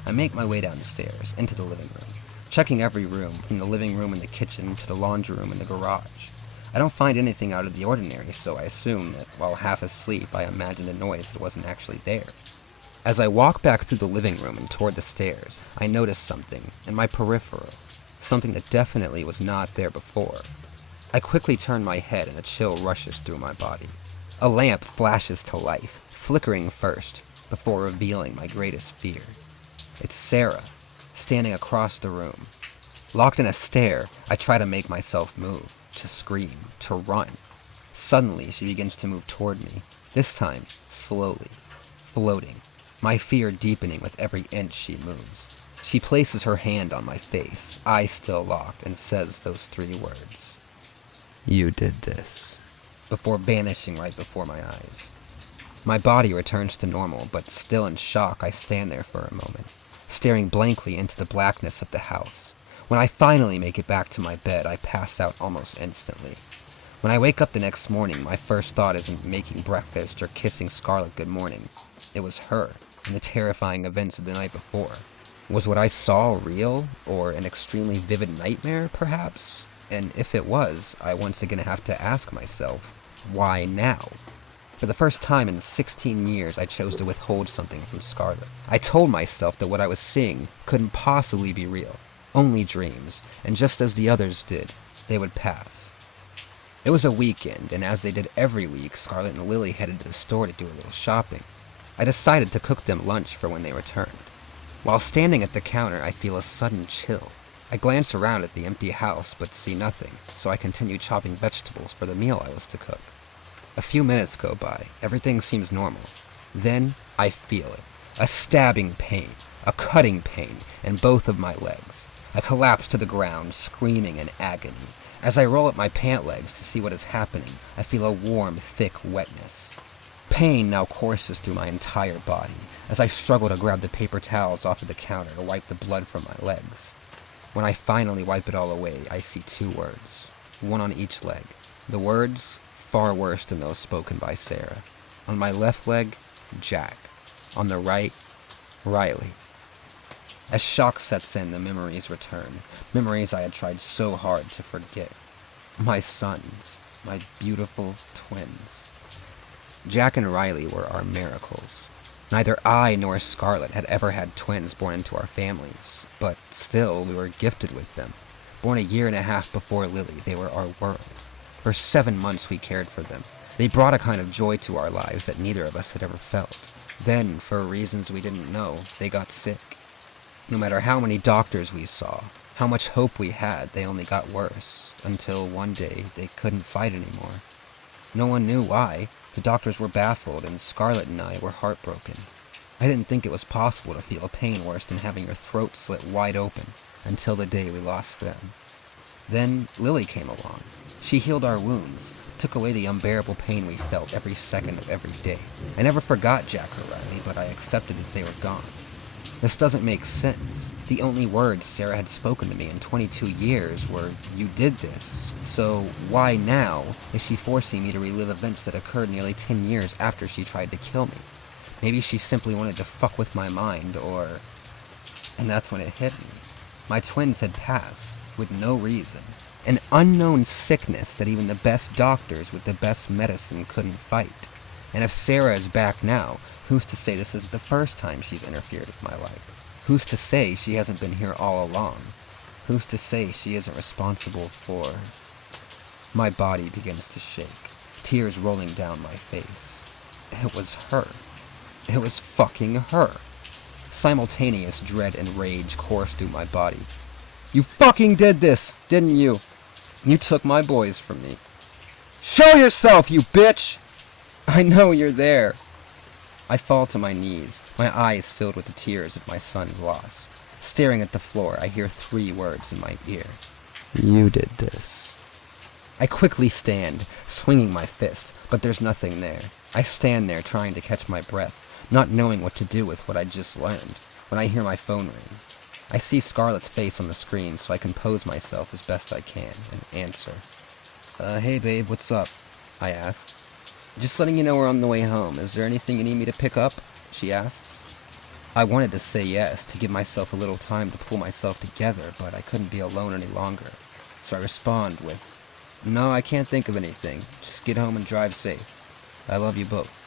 I make my way downstairs, into the living room, checking every room, from the living room and the kitchen to the laundry room and the garage. I don't find anything out of the ordinary, so I assume that while half asleep, I imagined a noise that wasn't actually there. As I walk back through the living room and toward the stairs, I notice something in my peripheral, something that definitely was not there before. I quickly turn my head and a chill rushes through my body. A lamp flashes to life, flickering first, before revealing my greatest fear. It's Sarah, standing across the room. Locked in a stare, I try to make myself move, to scream, to run. Suddenly, she begins to move toward me, this time slowly, floating, my fear deepening with every inch she moves. She places her hand on my face, eyes still locked, and says those 3 words. "You did this," before vanishing right before my eyes. My body returns to normal, but still in shock, I stand there for a moment, staring blankly into the blackness of the house. When I finally make it back to my bed, I pass out almost instantly. When I wake up the next morning, my first thought isn't making breakfast or kissing Scarlet good morning. It was her, and the terrifying events of the night before. Was what I saw real, or an extremely vivid nightmare, perhaps? And if it was, I once again have to ask myself, why now? For the first time in 16 years, I chose to withhold something from Scarlet. I told myself that what I was seeing couldn't possibly be real, only dreams, and just as the others did, they would pass. It was a weekend, and as they did every week, Scarlet and Lily headed to the store to do a little shopping. I decided to cook them lunch for when they returned. While standing at the counter, I feel a sudden chill. I glance around at the empty house, but see nothing, so I continue chopping vegetables for the meal I was to cook. A few minutes go by, everything seems normal. Then, I feel it. A stabbing pain, a cutting pain, in both of my legs. I collapse to the ground, screaming in agony. As I roll up my pant legs to see what is happening, I feel a warm, thick wetness. Pain now courses through my entire body, as I struggle to grab the paper towels off of the counter to wipe the blood from my legs. When I finally wipe it all away, I see 2 words, one on each leg. The words, far worse than those spoken by Sarah. On my left leg, Jack. On the right, Riley. As shock sets in, the memories return. Memories I had tried so hard to forget. My sons, my beautiful twins. Jack and Riley were our miracles. Neither I nor Scarlet had ever had twins born into our families, but still we were gifted with them. Born a year and a half before Lily, they were our world. For 7 months we cared for them. They brought a kind of joy to our lives that neither of us had ever felt. Then, for reasons we didn't know, they got sick. No matter how many doctors we saw, How much hope we had, they only got worse, until one day they couldn't fight anymore. No one knew why. The doctors were baffled, and Scarlet and I were heartbroken. I didn't think it was possible to feel a pain worse than having your throat slit wide open, until the day we lost them. Then Lily came along. She healed our wounds, took away the unbearable pain we felt every second of every day. I never forgot Jack or Riley, but I accepted that they were gone. This doesn't make sense. The only words Sarah had spoken to me in 22 years were, "You did this." So why now is she forcing me to relive events that occurred nearly 10 years after she tried to kill me? Maybe she simply wanted to fuck with my mind, or... And that's when it hit me. My twins had passed, with no reason. An unknown sickness that even the best doctors with the best medicine couldn't fight. And if Sarah is back now, who's to say this is the first time she's interfered with my life? Who's to say she hasn't been here all along? Who's to say she isn't responsible for... My body begins to shake, tears rolling down my face. It was her. It was fucking her. Simultaneous dread and rage coursed through my body. "You fucking did this, didn't you? You took my boys from me. Show yourself, you bitch! I know you're there." I fall to my knees, my eyes filled with the tears of my son's loss. Staring at the floor, I hear 3 words in my ear. "You did this." I quickly stand, swinging my fist, but there's nothing there. I stand there trying to catch my breath, not knowing what to do with what I just learned, when I hear my phone ring. I see Scarlett's face on the screen, so I compose myself as best I can and answer. Hey babe, what's up?" I ask. "Just letting you know we're on the way home. Is there anything you need me to pick up?" she asks. I wanted to say yes, to give myself a little time to pull myself together, but I couldn't be alone any longer. So I respond with, "No, I can't think of anything. Just get home and drive safe. I love you both."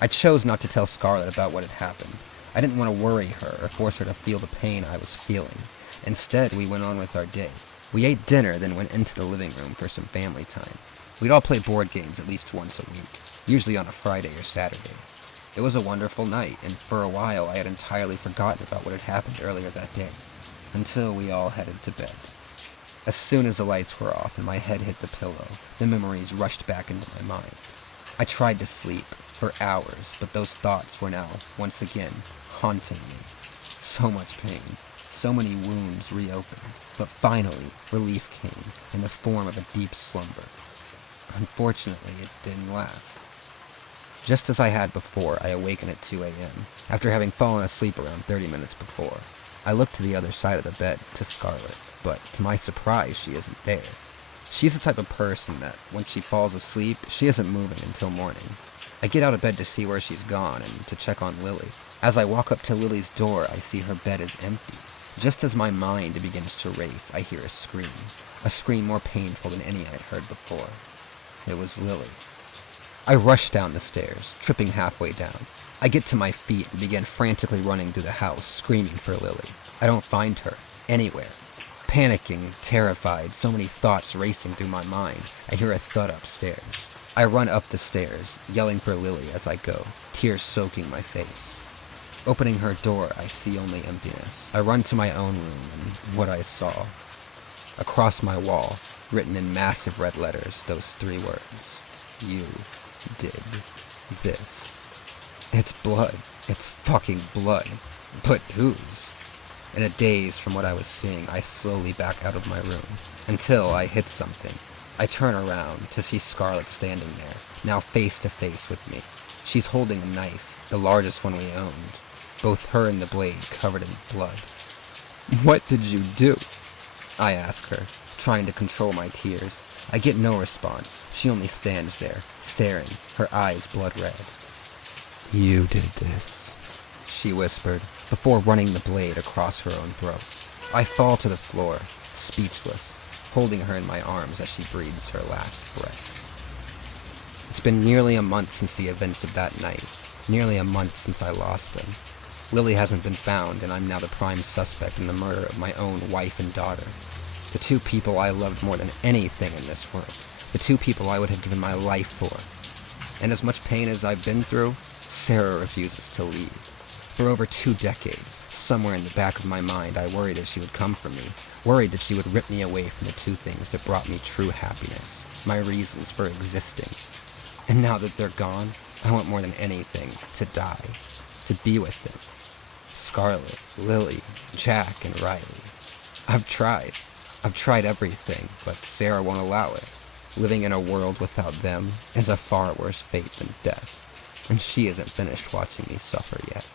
I chose not to tell Scarlett about what had happened. I didn't want to worry her or force her to feel the pain I was feeling. Instead, we went on with our day. We ate dinner, then went into the living room for some family time. We'd all play board games at least once a week, usually on a Friday or Saturday. It was a wonderful night, and for a while I had entirely forgotten about what had happened earlier that day, until we all headed to bed. As soon as the lights were off and my head hit the pillow, the memories rushed back into my mind. I tried to sleep for hours, but those thoughts were now, once again, haunting me. So much pain, so many wounds reopened, but finally, relief came in the form of a deep slumber. Unfortunately, it didn't last. Just as I had before, I awaken at 2 a.m., after having fallen asleep around 30 minutes before. I look to the other side of the bed, to Scarlett, but to my surprise, she isn't there. She's the type of person that, when she falls asleep, she isn't moving until morning. I get out of bed to see where she's gone and to check on Lily. As I walk up to Lily's door, I see her bed is empty. Just as my mind begins to race, I hear a scream more painful than any I'd heard before. It was Lily. I rush down the stairs, tripping halfway down. I get to my feet and begin frantically running through the house, screaming for Lily. I don't find her, anywhere. Panicking, terrified, so many thoughts racing through my mind, I hear a thud upstairs. I run up the stairs, yelling for Lily as I go, tears soaking my face. Opening her door, I see only emptiness. I run to my own room, and what I saw. Across my wall, written in massive red letters, those 3 words. You did this. It's blood. It's fucking blood. But whose? In a daze from what I was seeing, I slowly back out of my room, until I hit something. I turn around to see Scarlett standing there, now face to face with me. She's holding a knife, the largest one we owned, both her and the blade covered in blood. "What did you do?" I ask her, trying to control my tears. I get no response. She only stands there, staring, her eyes blood red. "You did this," she whispered, before running the blade across her own throat. I fall to the floor, speechless, holding her in my arms as she breathes her last breath. It's been nearly a month since the events of that night, nearly a month since I lost them. Lily hasn't been found, and I'm now the prime suspect in the murder of my own wife and daughter. The 2 people I loved more than anything in this world. The 2 people I would have given my life for. And as much pain as I've been through, Sarah refuses to leave. For over 2 decades, somewhere in the back of my mind, I worried that she would come for me, worried that she would rip me away from the 2 things that brought me true happiness, my reasons for existing. And now that they're gone, I want more than anything to die, to be with them. Scarlet, Lily, Jack, and Riley. I've tried everything, but Sarah won't allow it. Living in a world without them is a far worse fate than death, and she isn't finished watching me suffer yet.